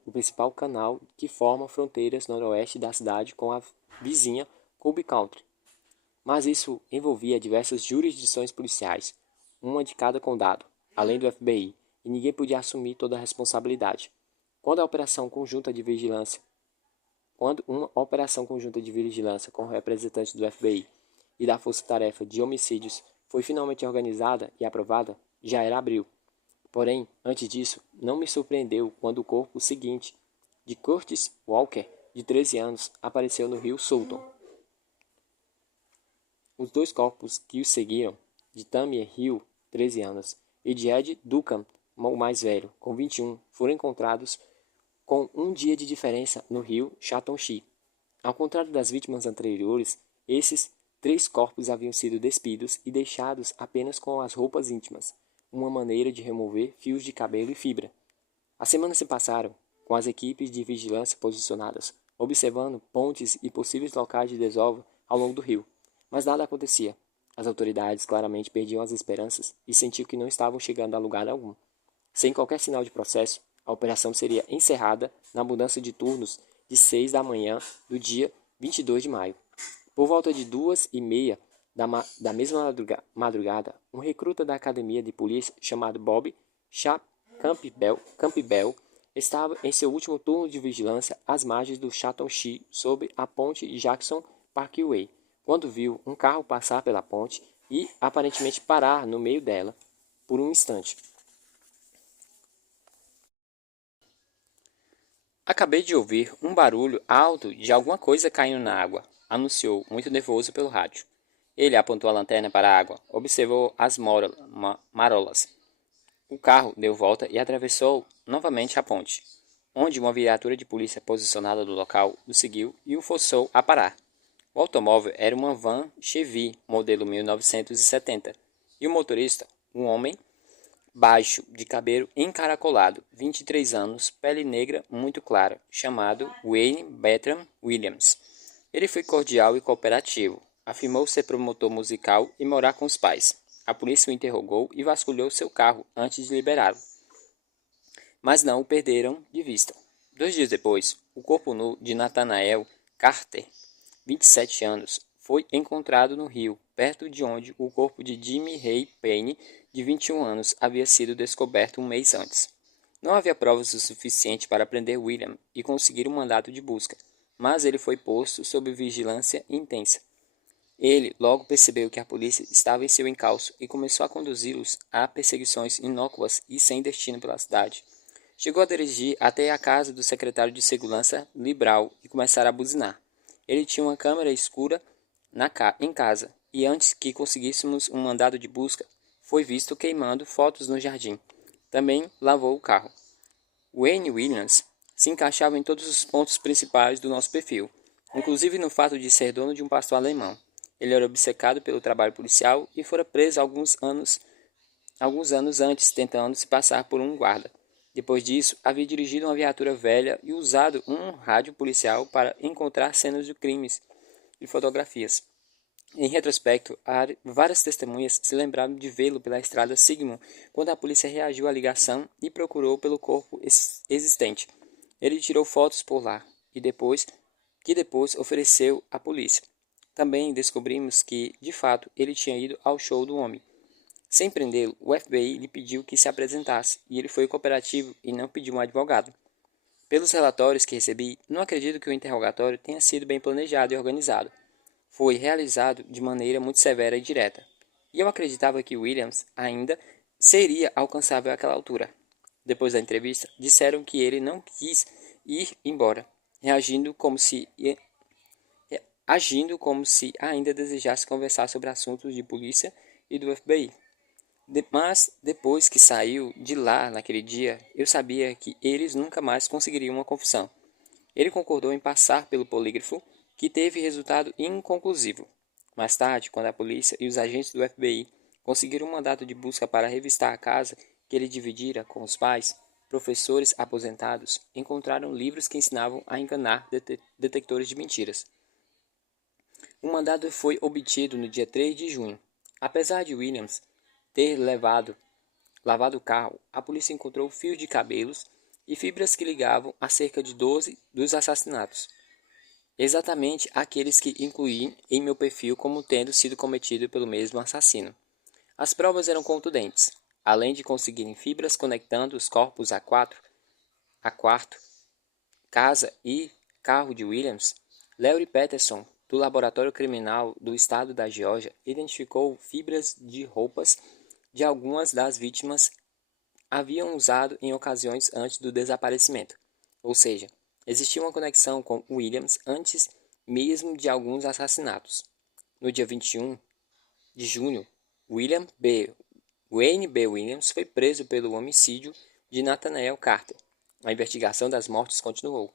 o principal canal que forma fronteiras noroeste da cidade com a vizinha Colby County. Mas isso envolvia diversas jurisdições policiais, uma de cada condado, além do FBI, e ninguém podia assumir toda a responsabilidade. Quando uma operação conjunta de vigilância com representantes do FBI e da Força-Tarefa de Homicídios foi finalmente organizada e aprovada, já era abril. Porém, antes disso, não me surpreendeu quando o corpo seguinte, de Curtis Walker, de 13 anos, apareceu no rio Sultan. Os 2 corpos que o seguiram, de Tammy Hill, 13 anos, e de Ed Duncan, o mais velho, com 21, foram encontrados com um dia de diferença no rio Chattahoochee. Ao contrário das vítimas anteriores, esses 3 corpos haviam sido despidos e deixados apenas com as roupas íntimas, uma maneira de remover fios de cabelo e fibra. As semanas se passaram, com as equipes de vigilância posicionadas, observando pontes e possíveis locais de desova ao longo do rio. Mas nada acontecia. As autoridades claramente perdiam as esperanças e sentiam que não estavam chegando a lugar algum. Sem qualquer sinal de processo, a operação seria encerrada na mudança de turnos de 6 da manhã do dia 22 de maio. Por volta de 2h30 da mesma madrugada, um recruta da academia de polícia chamado Bob Campbell estava em seu último turno de vigilância às margens do Chateauchi, sob a ponte Jackson Parkway, quando viu um carro passar pela ponte e aparentemente parar no meio dela por um instante. Acabei de ouvir um barulho alto de alguma coisa caindo na água, anunciou, muito nervoso pelo rádio. Ele apontou a lanterna para a água, observou as marolas. O carro deu volta e atravessou novamente a ponte, onde uma viatura de polícia posicionada no local o seguiu e o forçou a parar. O automóvel era uma van Chevy, modelo 1970, e o motorista, um homem baixo, de cabelo encaracolado, 23 anos, pele negra muito clara, chamado Wayne Bertram Williams. Ele foi cordial e cooperativo. Afirmou ser promotor musical e morar com os pais. A polícia o interrogou e vasculhou seu carro antes de liberá-lo. Mas não o perderam de vista. 2 dias depois, o corpo nu de Nathanael Carter, 27 anos, foi encontrado no rio, perto de onde o corpo de Jimmy Ray Payne, de 21 anos, havia sido descoberto um mês antes. Não havia provas o suficiente para prender William e conseguir um mandato de busca, mas ele foi posto sob vigilância intensa. Ele logo percebeu que a polícia estava em seu encalço e começou a conduzi-los a perseguições inócuas e sem destino pela cidade. Chegou a dirigir até a casa do secretário de Segurança Liberal e começar a buzinar. Ele tinha uma câmera escura em casa e antes que conseguíssemos um mandado de busca, foi visto queimando fotos no jardim. Também lavou o carro. Wayne Williams se encaixava em todos os pontos principais do nosso perfil, inclusive no fato de ser dono de um pastor alemão. Ele era obcecado pelo trabalho policial e fora preso alguns anos antes, tentando se passar por um guarda. Depois disso, havia dirigido uma viatura velha e usado um rádio policial para encontrar cenas de crimes e fotografias. Em retrospecto, várias testemunhas se lembraram de vê-lo pela estrada Sigmund quando a polícia reagiu à ligação e procurou pelo corpo existente. Ele tirou fotos por lá e depois ofereceu à polícia. Também descobrimos que, de fato, ele tinha ido ao show do homem. Sem prendê-lo, o FBI lhe pediu que se apresentasse e ele foi cooperativo e não pediu um advogado. Pelos relatórios que recebi, não acredito que o interrogatório tenha sido bem planejado e organizado. Foi realizado de maneira muito severa e direta. E eu acreditava que Williams ainda seria alcançável àquela altura. Depois da entrevista, disseram que ele não quis ir embora, agindo como se ainda desejasse conversar sobre assuntos de polícia e do FBI. Mas, depois que saiu de lá naquele dia, eu sabia que eles nunca mais conseguiriam uma confissão. Ele concordou em passar pelo polígrafo, que teve resultado inconclusivo. Mais tarde, quando a polícia e os agentes do FBI conseguiram um mandato de busca para revistar a casa que ele dividira com os pais, professores aposentados encontraram livros que ensinavam a enganar detectores de mentiras. O mandado foi obtido no dia 3 de junho. Apesar de Williams ter lavado o carro, a polícia encontrou fios de cabelos e fibras que ligavam a cerca de 12 dos assassinatos. Exatamente aqueles que incluí em meu perfil como tendo sido cometido pelo mesmo assassino. As provas eram contundentes. Além de conseguirem fibras conectando os corpos a quarto, casa e carro de Williams, Larry Peterson, do Laboratório Criminal do Estado da Geórgia, identificou fibras de roupas de algumas das vítimas haviam usado em ocasiões antes do desaparecimento. Ou seja, existia uma conexão com Williams antes mesmo de alguns assassinatos. No dia 21 de junho, Wayne B. Williams foi preso pelo homicídio de Nathanael Carter. A investigação das mortes continuou.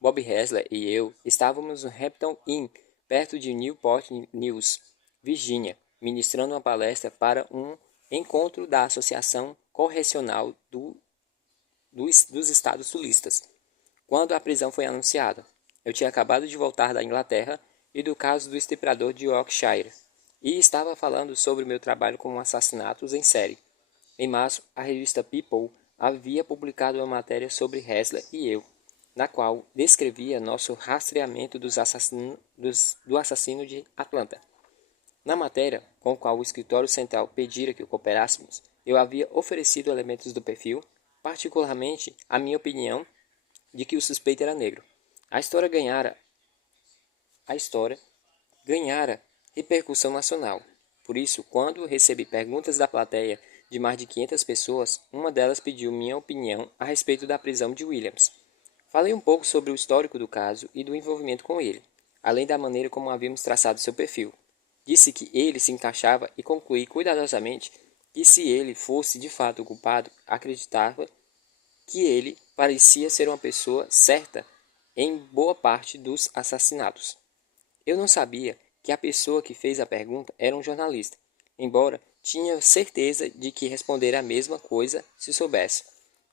Bob Hessler e eu estávamos no Hampton Inn, perto de Newport News, Virgínia, ministrando uma palestra para um encontro da Associação Correcional dos Estados Sulistas, quando a prisão foi anunciada. Eu tinha acabado de voltar da Inglaterra e do caso do estuprador de Yorkshire, e estava falando sobre meu trabalho com assassinatos em série. Em março, a revista People havia publicado uma matéria sobre Hessler e eu. na qual descrevia nosso rastreamento do assassino de Atlanta. Na matéria, com a qual o escritório central pedira que o cooperássemos, eu havia oferecido elementos do perfil, particularmente a minha opinião de que o suspeito era negro. A história ganhara repercussão nacional. Por isso, quando recebi perguntas da plateia de mais de 500 pessoas, uma delas pediu minha opinião a respeito da prisão de Williams. Falei um pouco sobre o histórico do caso e do envolvimento com ele, além da maneira como havíamos traçado seu perfil. Disse que ele se encaixava e concluí cuidadosamente que se ele fosse de fato o culpado, acreditava que ele parecia ser uma pessoa certa em boa parte dos assassinatos. Eu não sabia que a pessoa que fez a pergunta era um jornalista, embora tinha certeza de que respondera a mesma coisa se soubesse.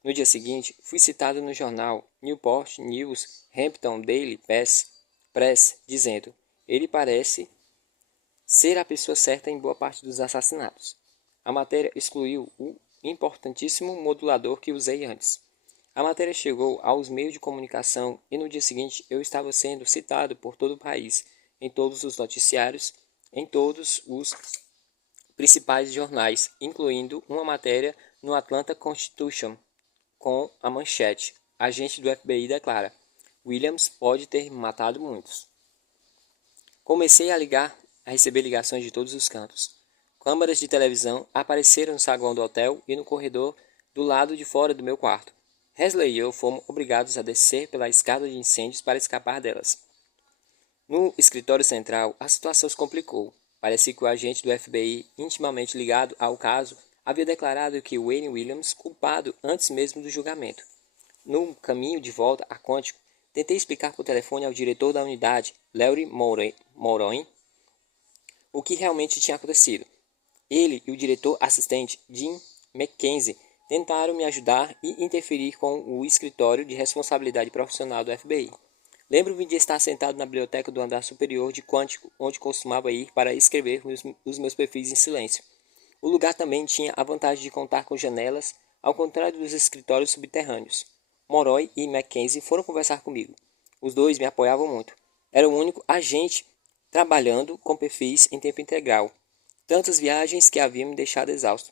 No dia seguinte, fui citado no jornal Newport News Hampton Daily Press dizendo: ele parece ser a pessoa certa em boa parte dos assassinatos. A matéria excluiu o importantíssimo modulador que usei antes. A matéria chegou aos meios de comunicação e no dia seguinte eu estava sendo citado por todo o país, em todos os noticiários, em todos os principais jornais, incluindo uma matéria no Atlanta Constitution, com a manchete: agente do FBI declara: Williams pode ter matado muitos. Comecei a receber ligações de todos os cantos. Câmeras de televisão apareceram no saguão do hotel e no corredor do lado de fora do meu quarto. Hesley e eu fomos obrigados a descer pela escada de incêndios para escapar delas. No escritório central, a situação se complicou. Parecia que o agente do FBI, intimamente ligado ao caso, havia declarado que Wayne Williams culpado antes mesmo do julgamento. No caminho de volta a Quantico, tentei explicar por telefone ao diretor da unidade, Larry Moron, o que realmente tinha acontecido. Ele e o diretor assistente, Jim Mackenzie, tentaram me ajudar e interferir com o escritório de responsabilidade profissional do FBI. Lembro-me de estar sentado na biblioteca do andar superior de Quantico, onde costumava ir para escrever os meus perfis em silêncio. O lugar também tinha a vantagem de contar com janelas, ao contrário dos escritórios subterrâneos. Moroy e Mackenzie foram conversar comigo. Os dois me apoiavam muito. Era o único agente trabalhando com perfis em tempo integral. Tantas viagens que haviam me deixado exausto.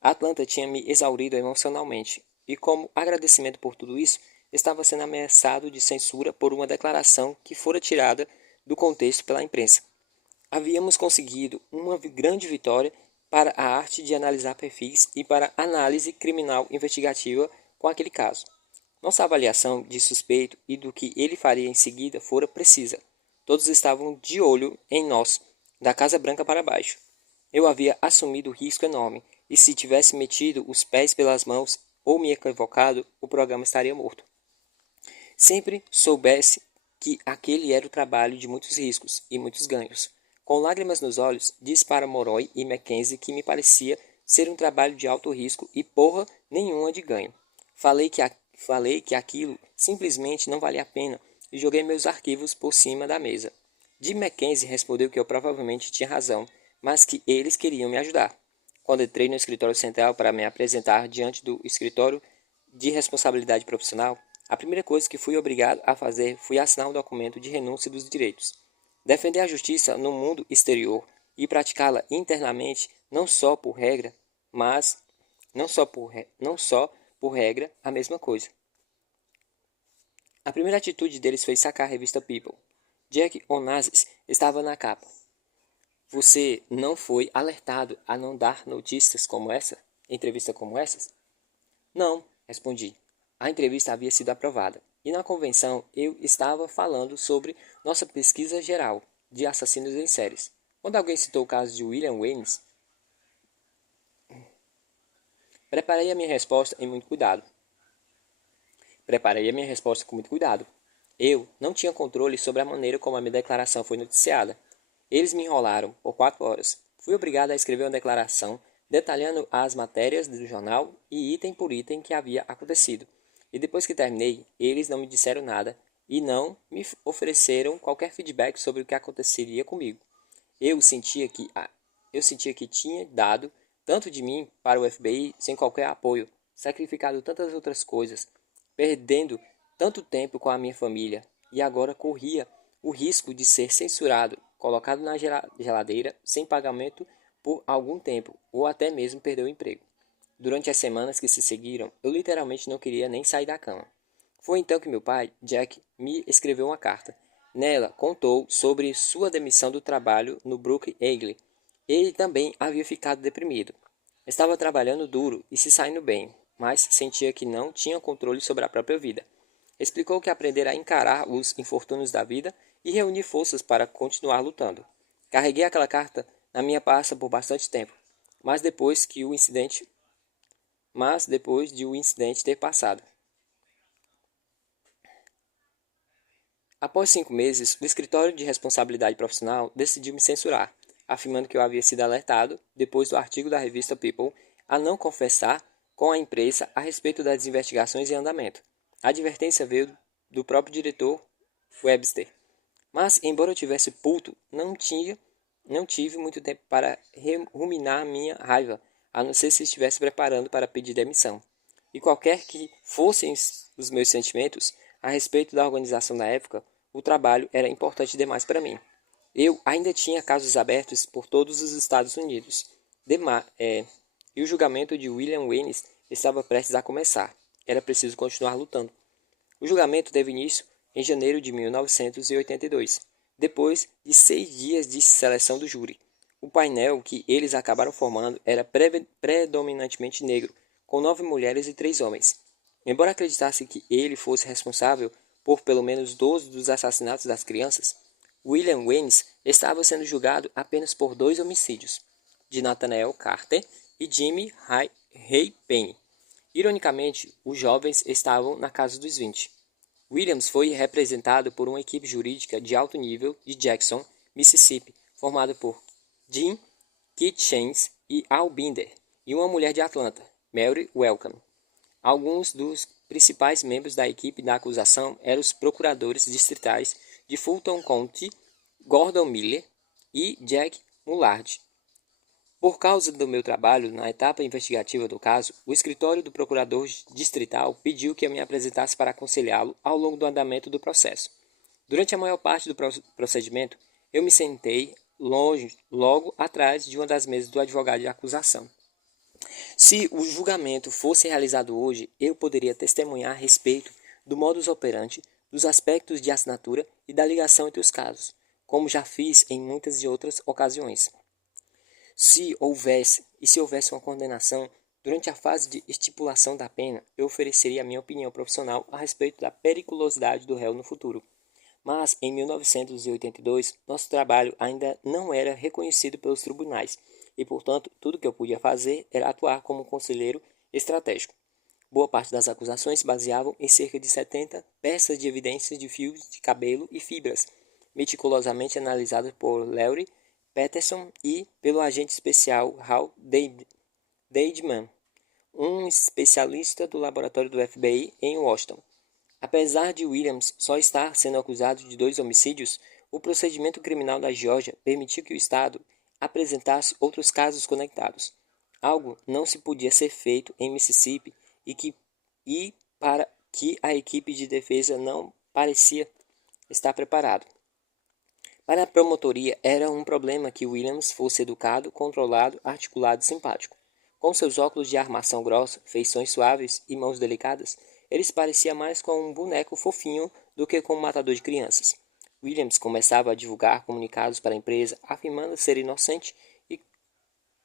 A Atlanta tinha me exaurido emocionalmente, e como agradecimento por tudo isso, estava sendo ameaçado de censura por uma declaração que fora tirada do contexto pela imprensa. Havíamos conseguido uma grande vitória para a arte de analisar perfis e para a análise criminal investigativa com aquele caso. Nossa avaliação de suspeito e do que ele faria em seguida fora precisa. Todos estavam de olho em nós, da Casa Branca para baixo. Eu havia assumido risco enorme, e se tivesse metido os pés pelas mãos ou me equivocado, o programa estaria morto. Sempre soubesse que aquele era o trabalho de muitos riscos e muitos ganhos. Com lágrimas nos olhos, disse para Moroy e Mackenzie que me parecia ser um trabalho de alto risco e porra nenhuma de ganho. Falei que aquilo simplesmente não valia a pena e joguei meus arquivos por cima da mesa. Jim Mackenzie respondeu que eu provavelmente tinha razão, mas que eles queriam me ajudar. Quando entrei no escritório central para me apresentar diante do escritório de responsabilidade profissional, a primeira coisa que fui obrigado a fazer foi assinar um documento de renúncia dos direitos. Defender a justiça no mundo exterior e praticá-la internamente não só por regra, mas não só por regra, a mesma coisa. A primeira atitude deles foi sacar a revista People. Jack Onassis estava na capa. Você não foi alertado a não dar notícias como essa? Entrevista como essas? Não, respondi. A entrevista havia sido aprovada. E na convenção eu estava falando sobre nossa pesquisa geral de assassinos em séries. Quando alguém citou o caso de William Waynes, preparei a minha resposta com muito cuidado. Eu não tinha controle sobre a maneira como a minha declaração foi noticiada. Eles me enrolaram por 4 horas. Fui obrigado a escrever uma declaração detalhando as matérias do jornal e item por item que havia acontecido. E depois que terminei, eles não me disseram nada e não me ofereceram qualquer feedback sobre o que aconteceria comigo. Eu sentia que tinha dado tanto de mim para o FBI sem qualquer apoio, sacrificado tantas outras coisas, perdendo tanto tempo com a minha família e agora corria o risco de ser censurado, colocado na geladeira sem pagamento por algum tempo ou até mesmo perder o emprego. Durante as semanas que se seguiram, eu literalmente não queria nem sair da cama. Foi então que meu pai, Jack, me escreveu uma carta. Nela, contou sobre sua demissão do trabalho no Brook Eagle. Ele também havia ficado deprimido. Estava trabalhando duro e se saindo bem, mas sentia que não tinha controle sobre a própria vida. Explicou que aprendera a encarar os infortúnios da vida e reunir forças para continuar lutando. Carreguei aquela carta na minha pasta por bastante tempo, mas depois de o incidente ter passado. Após 5 meses, o escritório de responsabilidade profissional decidiu me censurar, afirmando que eu havia sido alertado, depois do artigo da revista People, a não confessar com a imprensa a respeito das investigações em andamento. A advertência veio do próprio diretor Webster. Mas, embora eu tivesse puto, não tive muito tempo para ruminar minha raiva, a não ser se estivesse preparando para pedir demissão. E qualquer que fossem os meus sentimentos a respeito da organização da época, o trabalho era importante demais para mim. Eu ainda tinha casos abertos por todos os Estados Unidos. E o julgamento de William Waynes estava prestes a começar. Era preciso continuar lutando. O julgamento teve início em janeiro de 1982, depois de 6 dias de seleção do júri. O painel que eles acabaram formando era predominantemente negro, com 9 mulheres e 3 homens. Embora acreditasse que ele fosse responsável por pelo menos 12 dos assassinatos das crianças, William Waynes estava sendo julgado apenas por 2 homicídios, de Nathaniel Carter e Jimmy Ray Penny. Ironicamente, os jovens estavam na casa dos 20. Williams foi representado por uma equipe jurídica de alto nível de Jackson, Mississippi, formada por Jim Kitchens e Al Binder, e uma mulher de Atlanta, Mary Welcome. Alguns dos principais membros da equipe da acusação eram os procuradores distritais de Fulton County, Gordon Miller e Jack Mullard. Por causa do meu trabalho na etapa investigativa do caso, o escritório do procurador distrital pediu que eu me apresentasse para aconselhá-lo ao longo do andamento do processo. Durante a maior parte do procedimento, eu me sentei logo atrás de uma das mesas do advogado de acusação. Se o julgamento fosse realizado hoje, eu poderia testemunhar a respeito do modus operandi, dos aspectos de assinatura e da ligação entre os casos, como já fiz em muitas de outras ocasiões. Se houvesse uma condenação, durante a fase de estipulação da pena, eu ofereceria a minha opinião profissional a respeito da periculosidade do réu no futuro. Mas, em 1982, nosso trabalho ainda não era reconhecido pelos tribunais, e, portanto, tudo que eu podia fazer era atuar como conselheiro estratégico. Boa parte das acusações se baseavam em cerca de 70 peças de evidências de fios de cabelo e fibras, meticulosamente analisadas por Larry Peterson e pelo agente especial Hal Deidman, um especialista do laboratório do FBI em Washington. Apesar de Williams só estar sendo acusado de 2 homicídios, o procedimento criminal da Geórgia permitiu que o Estado apresentasse outros casos conectados. Algo não se podia ser feito em Mississippi e para que a equipe de defesa não parecia estar preparado. Para a promotoria, era um problema que Williams fosse educado, controlado, articulado e simpático. Com seus óculos de armação grossa, feições suaves e mãos delicadas, ele se parecia mais com um boneco fofinho do que com um matador de crianças. Williams começava a divulgar comunicados para a empresa, afirmando ser inocente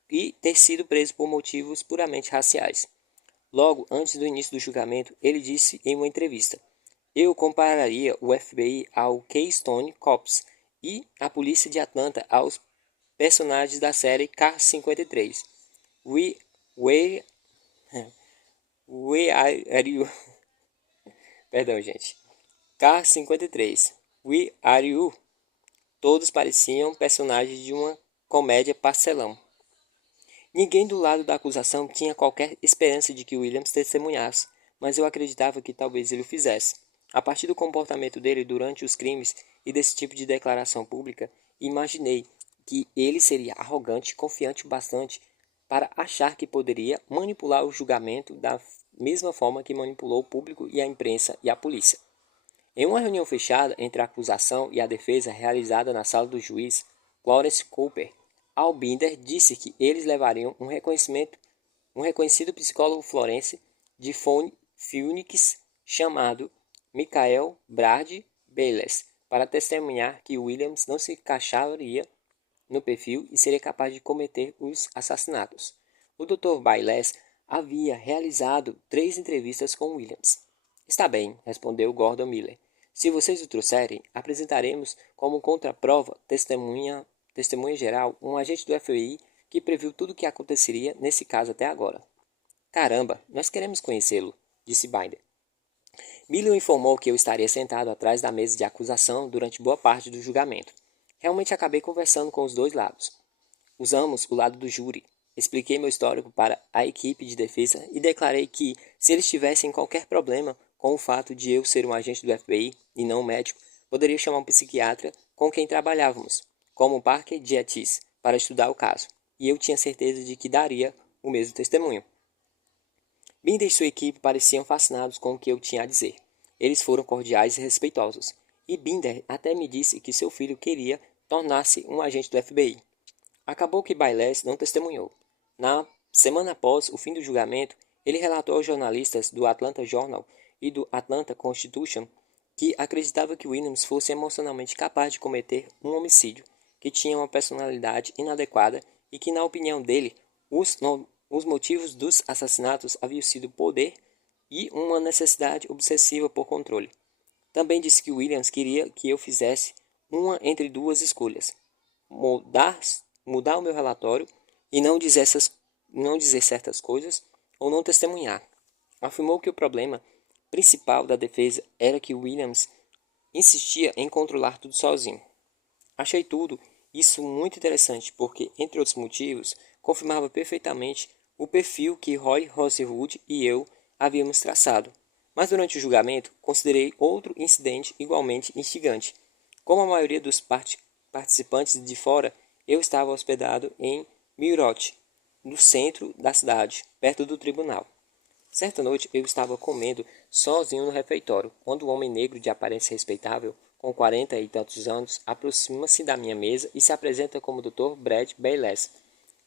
e ter sido preso por motivos puramente raciais. Logo antes do início do julgamento, ele disse em uma entrevista: "Eu compararia o FBI ao Keystone Cops e a polícia de Atlanta aos personagens da série K-53. Where are you? Perdão, gente. K-53. Where are you? Todos pareciam personagens de uma comédia parcelão. Ninguém do lado da acusação tinha qualquer esperança de que Williams testemunhasse, mas eu acreditava que talvez ele o fizesse. A partir do comportamento dele durante os crimes e desse tipo de declaração pública, imaginei que ele seria arrogante e confiante bastante para achar que poderia manipular o julgamento da mesma forma que manipulou o público e a imprensa e a polícia. Em uma reunião fechada entre a acusação e a defesa realizada na sala do juiz, Lawrence Cooper, Al Binder disse que eles levariam um reconhecido psicólogo florense de Phoenix chamado Michael Brad Bayless para testemunhar que Williams não se encaixaria no perfil e seria capaz de cometer os assassinatos. O Dr. Bayless havia realizado 3 entrevistas com Williams. Está bem, respondeu Gordon Miller. Se vocês o trouxerem, apresentaremos como contraprova testemunha geral um agente do FBI que previu tudo o que aconteceria nesse caso até agora. Caramba, nós queremos conhecê-lo, disse Binder. Miller informou que eu estaria sentado atrás da mesa de acusação durante boa parte do julgamento. Realmente acabei conversando com os dois lados. Usamos o lado do júri. Expliquei meu histórico para a equipe de defesa e declarei que, se eles tivessem qualquer problema com o fato de eu ser um agente do FBI e não um médico, poderia chamar um psiquiatra com quem trabalhávamos, como Parker Dietis, para estudar o caso, e eu tinha certeza de que daria o mesmo testemunho. Binder e sua equipe pareciam fascinados com o que eu tinha a dizer. Eles foram cordiais e respeitosos, e Binder até me disse que seu filho queria tornar-se um agente do FBI. Acabou que Bayless não testemunhou. Na semana após o fim do julgamento, ele relatou aos jornalistas do Atlanta Journal e do Atlanta Constitution que acreditava que Williams fosse emocionalmente capaz de cometer um homicídio, que tinha uma personalidade inadequada e que, na opinião dele, os motivos dos assassinatos haviam sido poder e uma necessidade obsessiva por controle. Também disse que Williams queria que eu fizesse uma entre duas escolhas: mudar o meu relatório e não dizer certas coisas, ou não testemunhar. Afirmou que o problema principal da defesa era que Williams insistia em controlar tudo sozinho. Achei tudo isso muito interessante porque, entre outros motivos, confirmava perfeitamente o perfil que Roy Rosewood e eu havíamos traçado. Mas durante o julgamento, considerei outro incidente igualmente instigante. Como a maioria dos participantes de fora, eu estava hospedado em Milwaukee, no centro da cidade, perto do tribunal. Certa noite eu estava comendo sozinho no refeitório, quando um homem negro de aparência respeitável, com 40 e tantos anos, aproxima-se da minha mesa e se apresenta como Dr. Brad Bayless.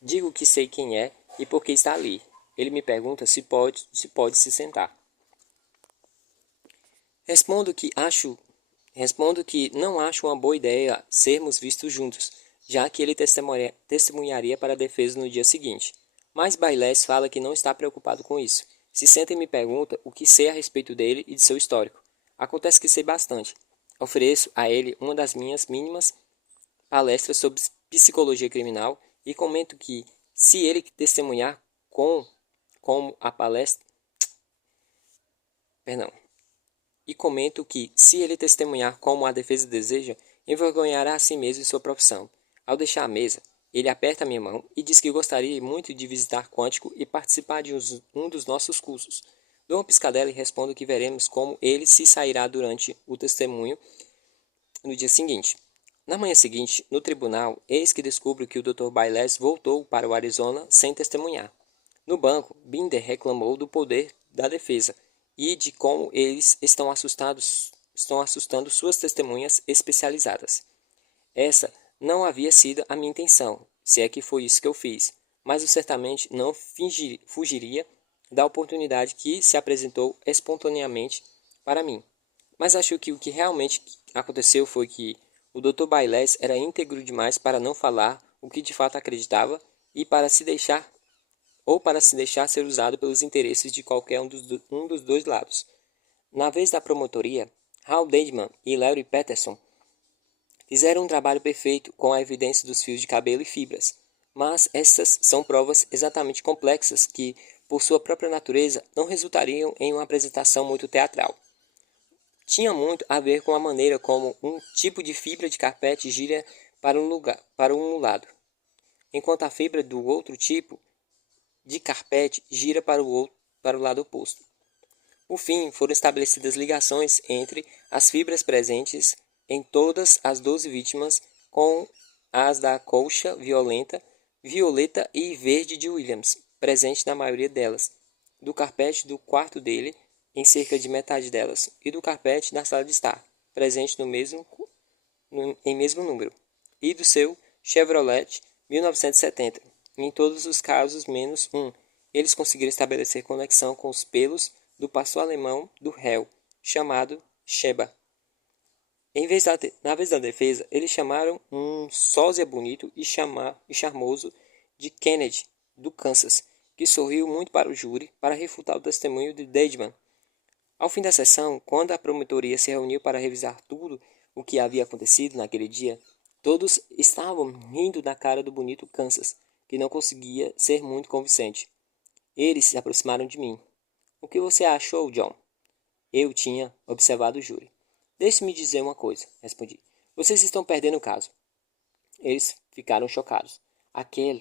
Digo que sei quem é e por que está ali. Ele me pergunta se pode se sentar. Respondo que não acho uma boa ideia sermos vistos juntos, já que ele testemunharia para a defesa no dia seguinte. Mas Bayless fala que não está preocupado com isso. Se senta e me pergunta o que sei a respeito dele e de seu histórico. Acontece que sei bastante. Ofereço a ele uma das minhas mínimas palestras sobre psicologia criminal e comento que, se ele testemunhar como a palestra... Perdão. E comento que, se ele testemunhar como a defesa deseja, envergonhará a si mesmo e sua profissão. Ao deixar a mesa, ele aperta minha mão e diz que gostaria muito de visitar Quântico e participar de um dos nossos cursos. Dou uma piscadela e respondo que veremos como ele se sairá durante o testemunho no dia seguinte. Na manhã seguinte, no tribunal, eis que descubro que o Dr. Bayless voltou para o Arizona sem testemunhar. No banco, Binder reclamou do poder da defesa e de como eles estão assustando suas testemunhas especializadas. Essa não havia sido a minha intenção, se é que foi isso que eu fiz, mas eu certamente não fugiria da oportunidade que se apresentou espontaneamente para mim. Mas acho que o que realmente aconteceu foi que o Dr. Bayless era íntegro demais para não falar o que de fato acreditava e para se deixar ser usado pelos interesses de qualquer um dos dois lados. Na vez da promotoria, Hal Deidman e Larry Patterson fizeram um trabalho perfeito com a evidência dos fios de cabelo e fibras, mas essas são provas exatamente complexas que, por sua própria natureza, não resultariam em uma apresentação muito teatral. Tinha muito a ver com a maneira como um tipo de fibra de carpete gira para um lado, enquanto a fibra do outro tipo de carpete gira para o lado oposto. Por fim, foram estabelecidas ligações entre as fibras presentes em todas as 12 vítimas com as da colcha violeta e verde de Williams, presente na maioria delas, do carpete do quarto dele, em cerca de metade delas, e do carpete da sala de estar, presente em mesmo número, e do seu Chevrolet 1970, em todos os casos menos um. Eles conseguiram estabelecer conexão com os pelos do pastor alemão do réu, chamado Sheba. Na vez da defesa, eles chamaram um sósia bonito e charmoso de Kennedy, do Kansas, que sorriu muito para o júri para refutar o testemunho de Deidman. Ao fim da sessão, quando a promotoria se reuniu para revisar tudo o que havia acontecido naquele dia, todos estavam rindo da cara do bonito Kansas, que não conseguia ser muito convincente. Eles se aproximaram de mim. O que você achou, John? Eu tinha observado o júri. Deixe-me dizer uma coisa, respondi. Vocês estão perdendo o caso. Eles ficaram chocados. Aquela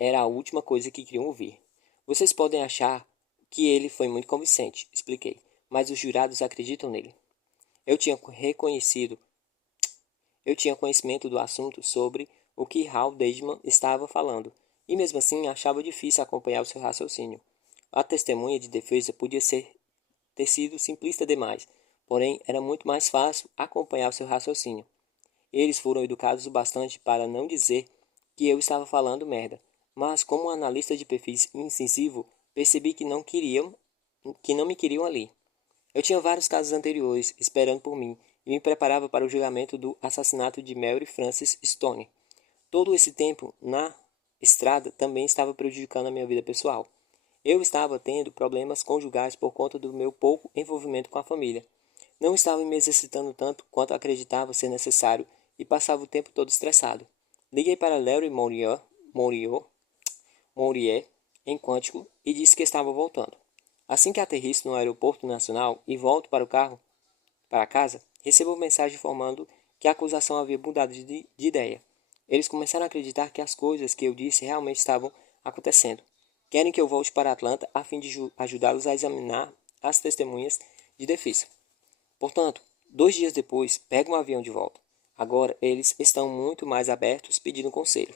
era a última coisa que queriam ouvir. Vocês podem achar que ele foi muito convincente, expliquei, mas os jurados acreditam nele. Eu tinha conhecimento do assunto sobre o que Hal Deidman estava falando, e mesmo assim achava difícil acompanhar o seu raciocínio. A testemunha de defesa podia ter sido simplista demais, porém era muito mais fácil acompanhar o seu raciocínio. Eles foram educados o bastante para não dizer que eu estava falando merda, mas como analista de perfis incisivo, percebi que não me queriam ali. Eu tinha vários casos anteriores esperando por mim e me preparava para o julgamento do assassinato de Mary Frances Stone. Todo esse tempo na estrada também estava prejudicando a minha vida pessoal. Eu estava tendo problemas conjugais por conta do meu pouco envolvimento com a família. Não estava me exercitando tanto quanto acreditava ser necessário e passava o tempo todo estressado. Liguei para Larry Mourier em Quantico e disse que estava voltando. Assim que aterrisso no aeroporto nacional e volto para casa, recebo uma mensagem informando que a acusação havia mudado de ideia. Eles começaram a acreditar que as coisas que eu disse realmente estavam acontecendo. Querem que eu volte para Atlanta a fim de ajudá-los a examinar as testemunhas de defesa. Portanto, 2 dias depois, pego um avião de volta. Agora eles estão muito mais abertos pedindo conselho.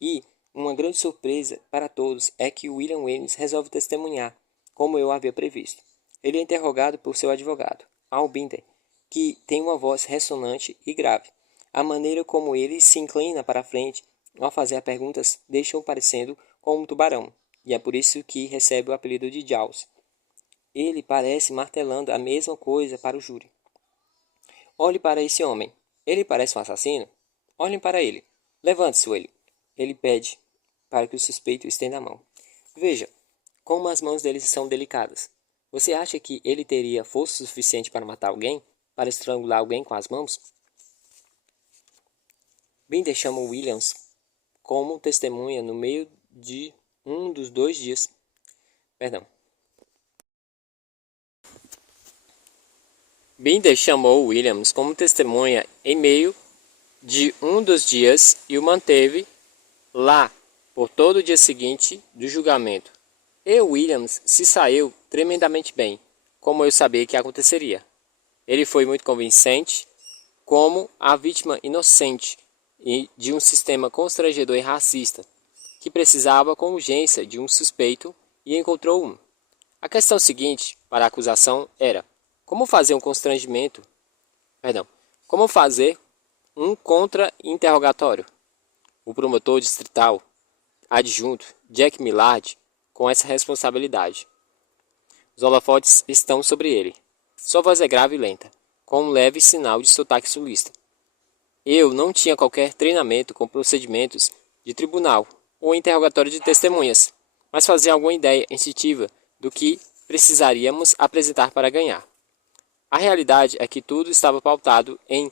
E uma grande surpresa para todos é que William Williams resolve testemunhar, como eu havia previsto. Ele é interrogado por seu advogado, Al Binder, que tem uma voz ressonante e grave. A maneira como ele se inclina para a frente ao fazer perguntas deixa-o parecendo como um tubarão, e é por isso que recebe o apelido de Jaws. Ele parece martelando a mesma coisa para o júri. Olhe para esse homem. Ele parece um assassino? Olhem para ele. Levante-se, ele. Ele pede para que o suspeito estenda a mão. Veja como as mãos dele são delicadas. Você acha que ele teria força suficiente para matar alguém? Para estrangular alguém com as mãos? Binder chama Williams como testemunha no meio de um dos 2 dias. Binder chamou Williams como testemunha em meio de um dos dias e o manteve lá por todo o dia seguinte do julgamento. E Williams se saiu tremendamente bem, como eu sabia que aconteceria. Ele foi muito convincente como a vítima inocente de um sistema constrangedor e racista, que precisava com urgência de um suspeito e encontrou um. A questão seguinte para a acusação era: como fazer um contra-interrogatório? O promotor distrital adjunto Jack Millard com essa responsabilidade. Os holofotes estão sobre ele. Sua voz é grave e lenta, com um leve sinal de sotaque sulista. Eu não tinha qualquer treinamento com procedimentos de tribunal ou interrogatório de testemunhas, mas fazia alguma ideia instintiva do que precisaríamos apresentar para ganhar. A realidade é que tudo estava pautado em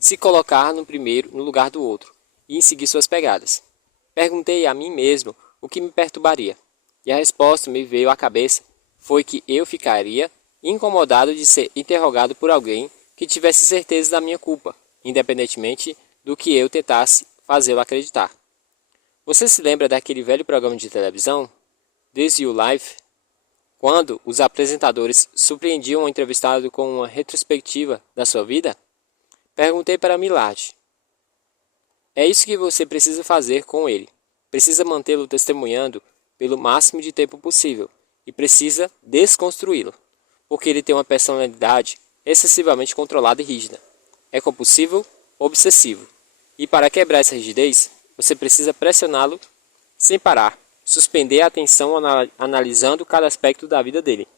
se colocar no lugar do outro e em seguir suas pegadas. Perguntei a mim mesmo o que me perturbaria, e a resposta me veio à cabeça foi que eu ficaria incomodado de ser interrogado por alguém que tivesse certeza da minha culpa, independentemente do que eu tentasse fazê-lo acreditar. Você se lembra daquele velho programa de televisão, This You Life, quando os apresentadores surpreendiam o entrevistado com uma retrospectiva da sua vida? Perguntei para Millard. É isso que você precisa fazer com ele. Precisa mantê-lo testemunhando pelo máximo de tempo possível e precisa desconstruí-lo, porque ele tem uma personalidade excessivamente controlada e rígida. É compulsivo, obsessivo. E para quebrar essa rigidez, você precisa pressioná-lo sem parar, suspender a atenção analisando cada aspecto da vida dele.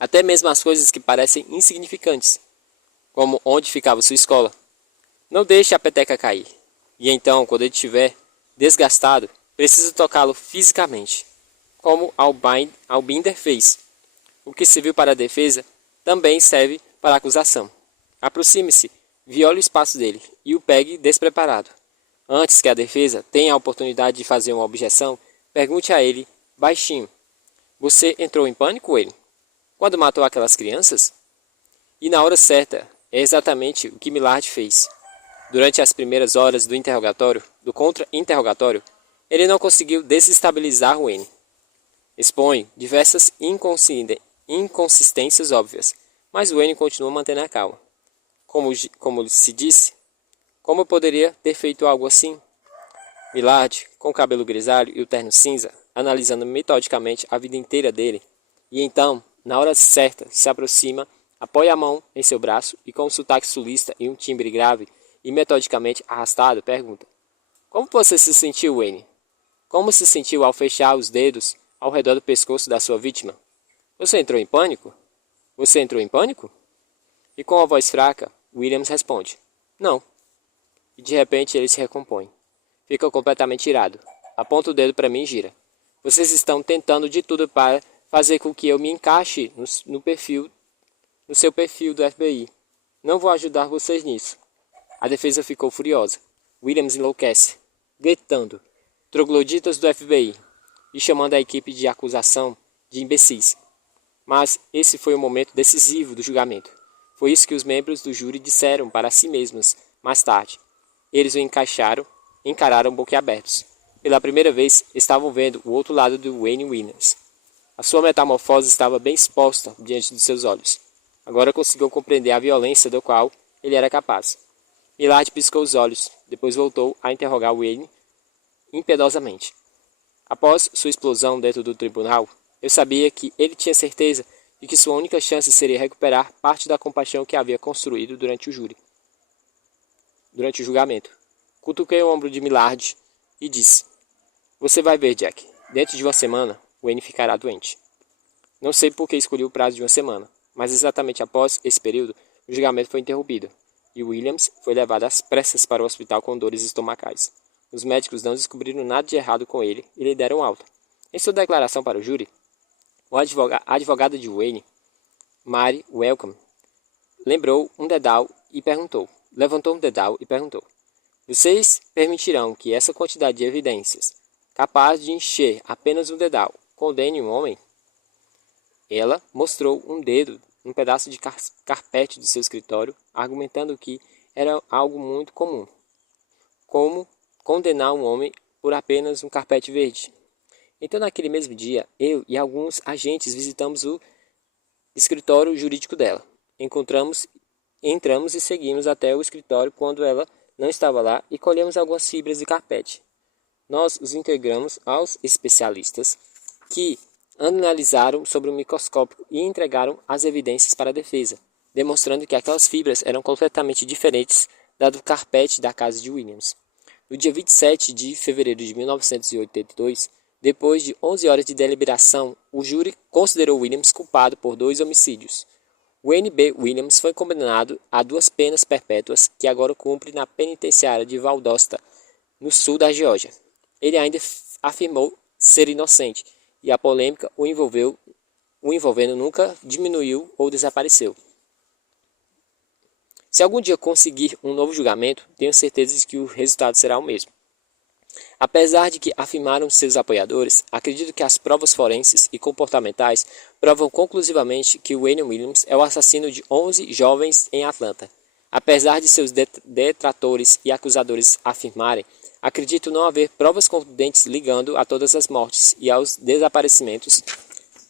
Até mesmo as coisas que parecem insignificantes, como onde ficava sua escola. Não deixe a peteca cair. E então, quando ele estiver desgastado, precisa tocá-lo fisicamente, como Albinder fez. O que serviu para a defesa também serve para a acusação. Aproxime-se, viole o espaço dele e o pegue despreparado. Antes que a defesa tenha a oportunidade de fazer uma objeção, pergunte a ele, baixinho: você entrou em pânico, Wayne, quando matou aquelas crianças? E na hora certa, é exatamente o que Millard fez. Durante as primeiras horas do contra-interrogatório, ele não conseguiu desestabilizar Wayne. Expõe diversas inconsistências óbvias, mas Wayne continua mantendo a calma. Como se disse, como eu poderia ter feito algo assim? Millard, com o cabelo grisalho e o terno cinza, analisando metodicamente a vida inteira dele, e então, na hora certa, se aproxima, apoia a mão em seu braço e com um sotaque sulista e um timbre grave e metodicamente arrastado, pergunta: como você se sentiu, Wayne? Como se sentiu ao fechar os dedos ao redor do pescoço da sua vítima? Você entrou em pânico? Você entrou em pânico? E com a voz fraca, Williams responde: não. E de repente ele se recompõe. Fica completamente irado. Aponta o dedo para mim e gira. Vocês estão tentando de tudo para fazer com que eu me encaixe no seu perfil do FBI. Não vou ajudar vocês nisso. A defesa ficou furiosa. Williams enlouquece, gritando: trogloditas do FBI, e chamando a equipe de acusação de imbecis. Mas esse foi o momento decisivo do julgamento. Foi isso que os membros do júri disseram para si mesmos mais tarde. Eles o encararam boquiabertos. Pela primeira vez, estavam vendo o outro lado do Wayne Williams. A sua metamorfose estava bem exposta diante de seus olhos. Agora conseguiu compreender a violência do qual ele era capaz. Millard piscou os olhos, depois voltou a interrogar Wayne impiedosamente. Após sua explosão dentro do tribunal, eu sabia que ele tinha certeza de que sua única chance seria recuperar parte da compaixão que havia construído durante o julgamento. Cutuquei o ombro de Millard e disse: você vai ver, Jack. Dentro de uma semana, Wayne ficará doente. Não sei por que escolhi o prazo de uma semana, mas exatamente após esse período, o julgamento foi interrompido e Williams foi levado às pressas para o hospital com dores estomacais. Os médicos não descobriram nada de errado com ele e lhe deram alta. Em sua declaração para o júri, a advogada de Wayne, Mary Welcome, levantou um dedal e perguntou: vocês permitirão que essa quantidade de evidências, capaz de encher apenas um dedal, condene um homem? Ela mostrou um dedo, um pedaço de carpete do seu escritório, argumentando que era algo muito comum. Como condenar um homem por apenas um carpete verde? Então, naquele mesmo dia, eu e alguns agentes visitamos o escritório jurídico dela. Entramos e seguimos até o escritório quando ela não estava lá e colhemos algumas fibras de carpete. Nós os integramos aos especialistas que analisaram sobre o microscópio e entregaram as evidências para a defesa, demonstrando que aquelas fibras eram completamente diferentes da do carpete da casa de Williams. No dia 27 de fevereiro de 1982, depois de 11 horas de deliberação, o júri considerou Williams culpado por 2 homicídios. Wayne B. Williams foi condenado a 2 penas perpétuas que agora cumpre na penitenciária de Valdosta, no sul da Geórgia. Ele ainda afirmou ser inocente, e a polêmica o envolvendo nunca diminuiu ou desapareceu. Se algum dia conseguir um novo julgamento, tenho certeza de que o resultado será o mesmo. Apesar de que afirmaram seus apoiadores, acredito que as provas forenses e comportamentais provam conclusivamente que Wayne Williams é o assassino de 11 jovens em Atlanta. Apesar de seus detratores e acusadores afirmarem, acredito não haver provas contundentes ligando a todas as mortes e aos desaparecimentos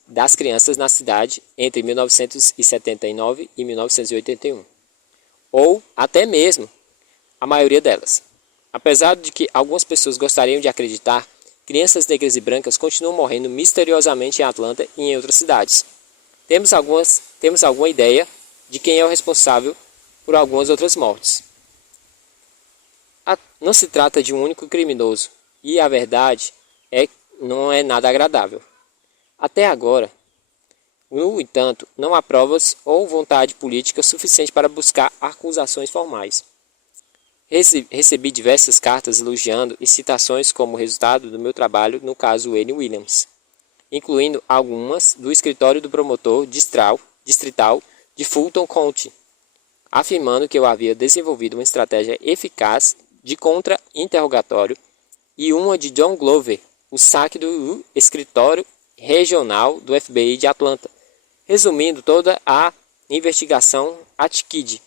das crianças na cidade entre 1979 e 1981. Ou até mesmo a maioria delas. Apesar de que algumas pessoas gostariam de acreditar, crianças negras e brancas continuam morrendo misteriosamente em Atlanta e em outras cidades. Temos alguma ideia de quem é o responsável por algumas outras mortes. Não se trata de um único criminoso, e a verdade não é nada agradável. Até agora, no entanto, não há provas ou vontade política suficiente para buscar acusações formais. Recebi diversas cartas elogiando e citações como resultado do meu trabalho no caso Wayne Williams, incluindo algumas do escritório do promotor distrital de Fulton County, afirmando que eu havia desenvolvido uma estratégia eficaz de contra-interrogatório e uma de John Glover, o saque do escritório regional do FBI de Atlanta, resumindo toda a investigação Atkid.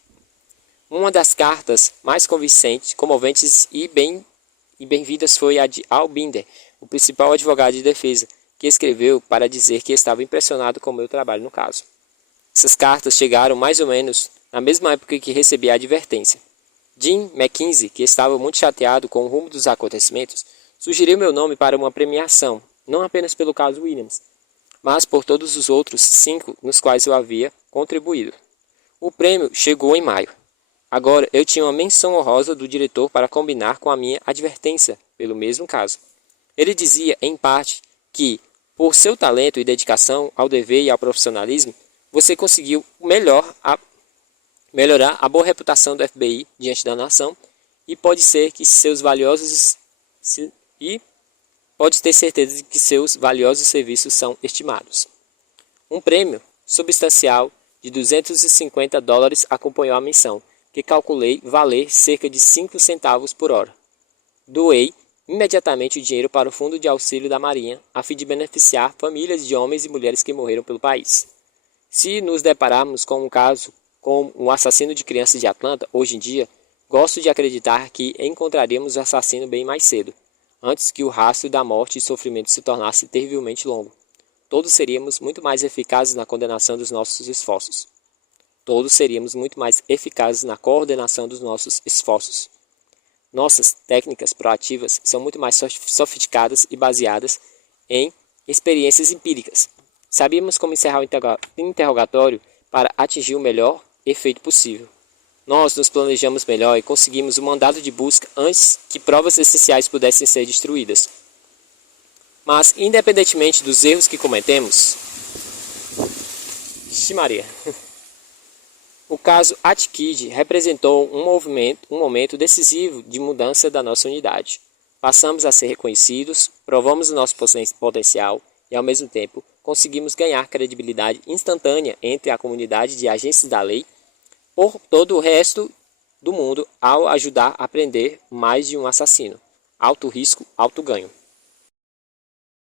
Uma das cartas mais comoventes e bem-vindas foi a de Al Binder, o principal advogado de defesa, que escreveu para dizer que estava impressionado com o meu trabalho no caso. Essas cartas chegaram mais ou menos na mesma época que recebi a advertência. Jim McKinsey, que estava muito chateado com o rumo dos acontecimentos, sugeriu meu nome para uma premiação, não apenas pelo caso Williams, mas por todos os outros 5 nos quais eu havia contribuído. O prêmio chegou em maio. Agora eu tinha uma menção honrosa do diretor para combinar com a minha advertência pelo mesmo caso. Ele dizia, em parte, que, por seu talento e dedicação ao dever e ao profissionalismo, você conseguiu melhorar a boa reputação do FBI diante da nação e pode ter certeza de que seus valiosos serviços são estimados. Um prêmio substancial de $250 acompanhou a missão, que calculei valer cerca de 5 centavos por hora. Doei imediatamente o dinheiro para o Fundo de Auxílio da Marinha, a fim de beneficiar famílias de homens e mulheres que morreram pelo país. Se nos depararmos com um caso como um assassino de crianças de Atlanta, hoje em dia, gosto de acreditar que encontraríamos o assassino bem mais cedo, antes que o rastro da morte e sofrimento se tornasse terrivelmente longo. Todos seríamos muito mais eficazes na condenação dos nossos esforços. Todos seríamos muito mais eficazes na coordenação dos nossos esforços. Nossas técnicas proativas são muito mais sofisticadas e baseadas em experiências empíricas. Sabíamos como encerrar o interrogatório para atingir o melhor efeito possível. Nós nos planejamos melhor e conseguimos o mandado de busca antes que provas essenciais pudessem ser destruídas. Mas, independentemente dos erros que cometemos, Maria, o caso Atkid representou um momento decisivo de mudança da nossa unidade. Passamos a ser reconhecidos, provamos o nosso potencial e, ao mesmo tempo, conseguimos ganhar credibilidade instantânea entre a comunidade de agentes da lei por todo o resto do mundo ao ajudar a prender mais de um assassino. Alto risco, alto ganho.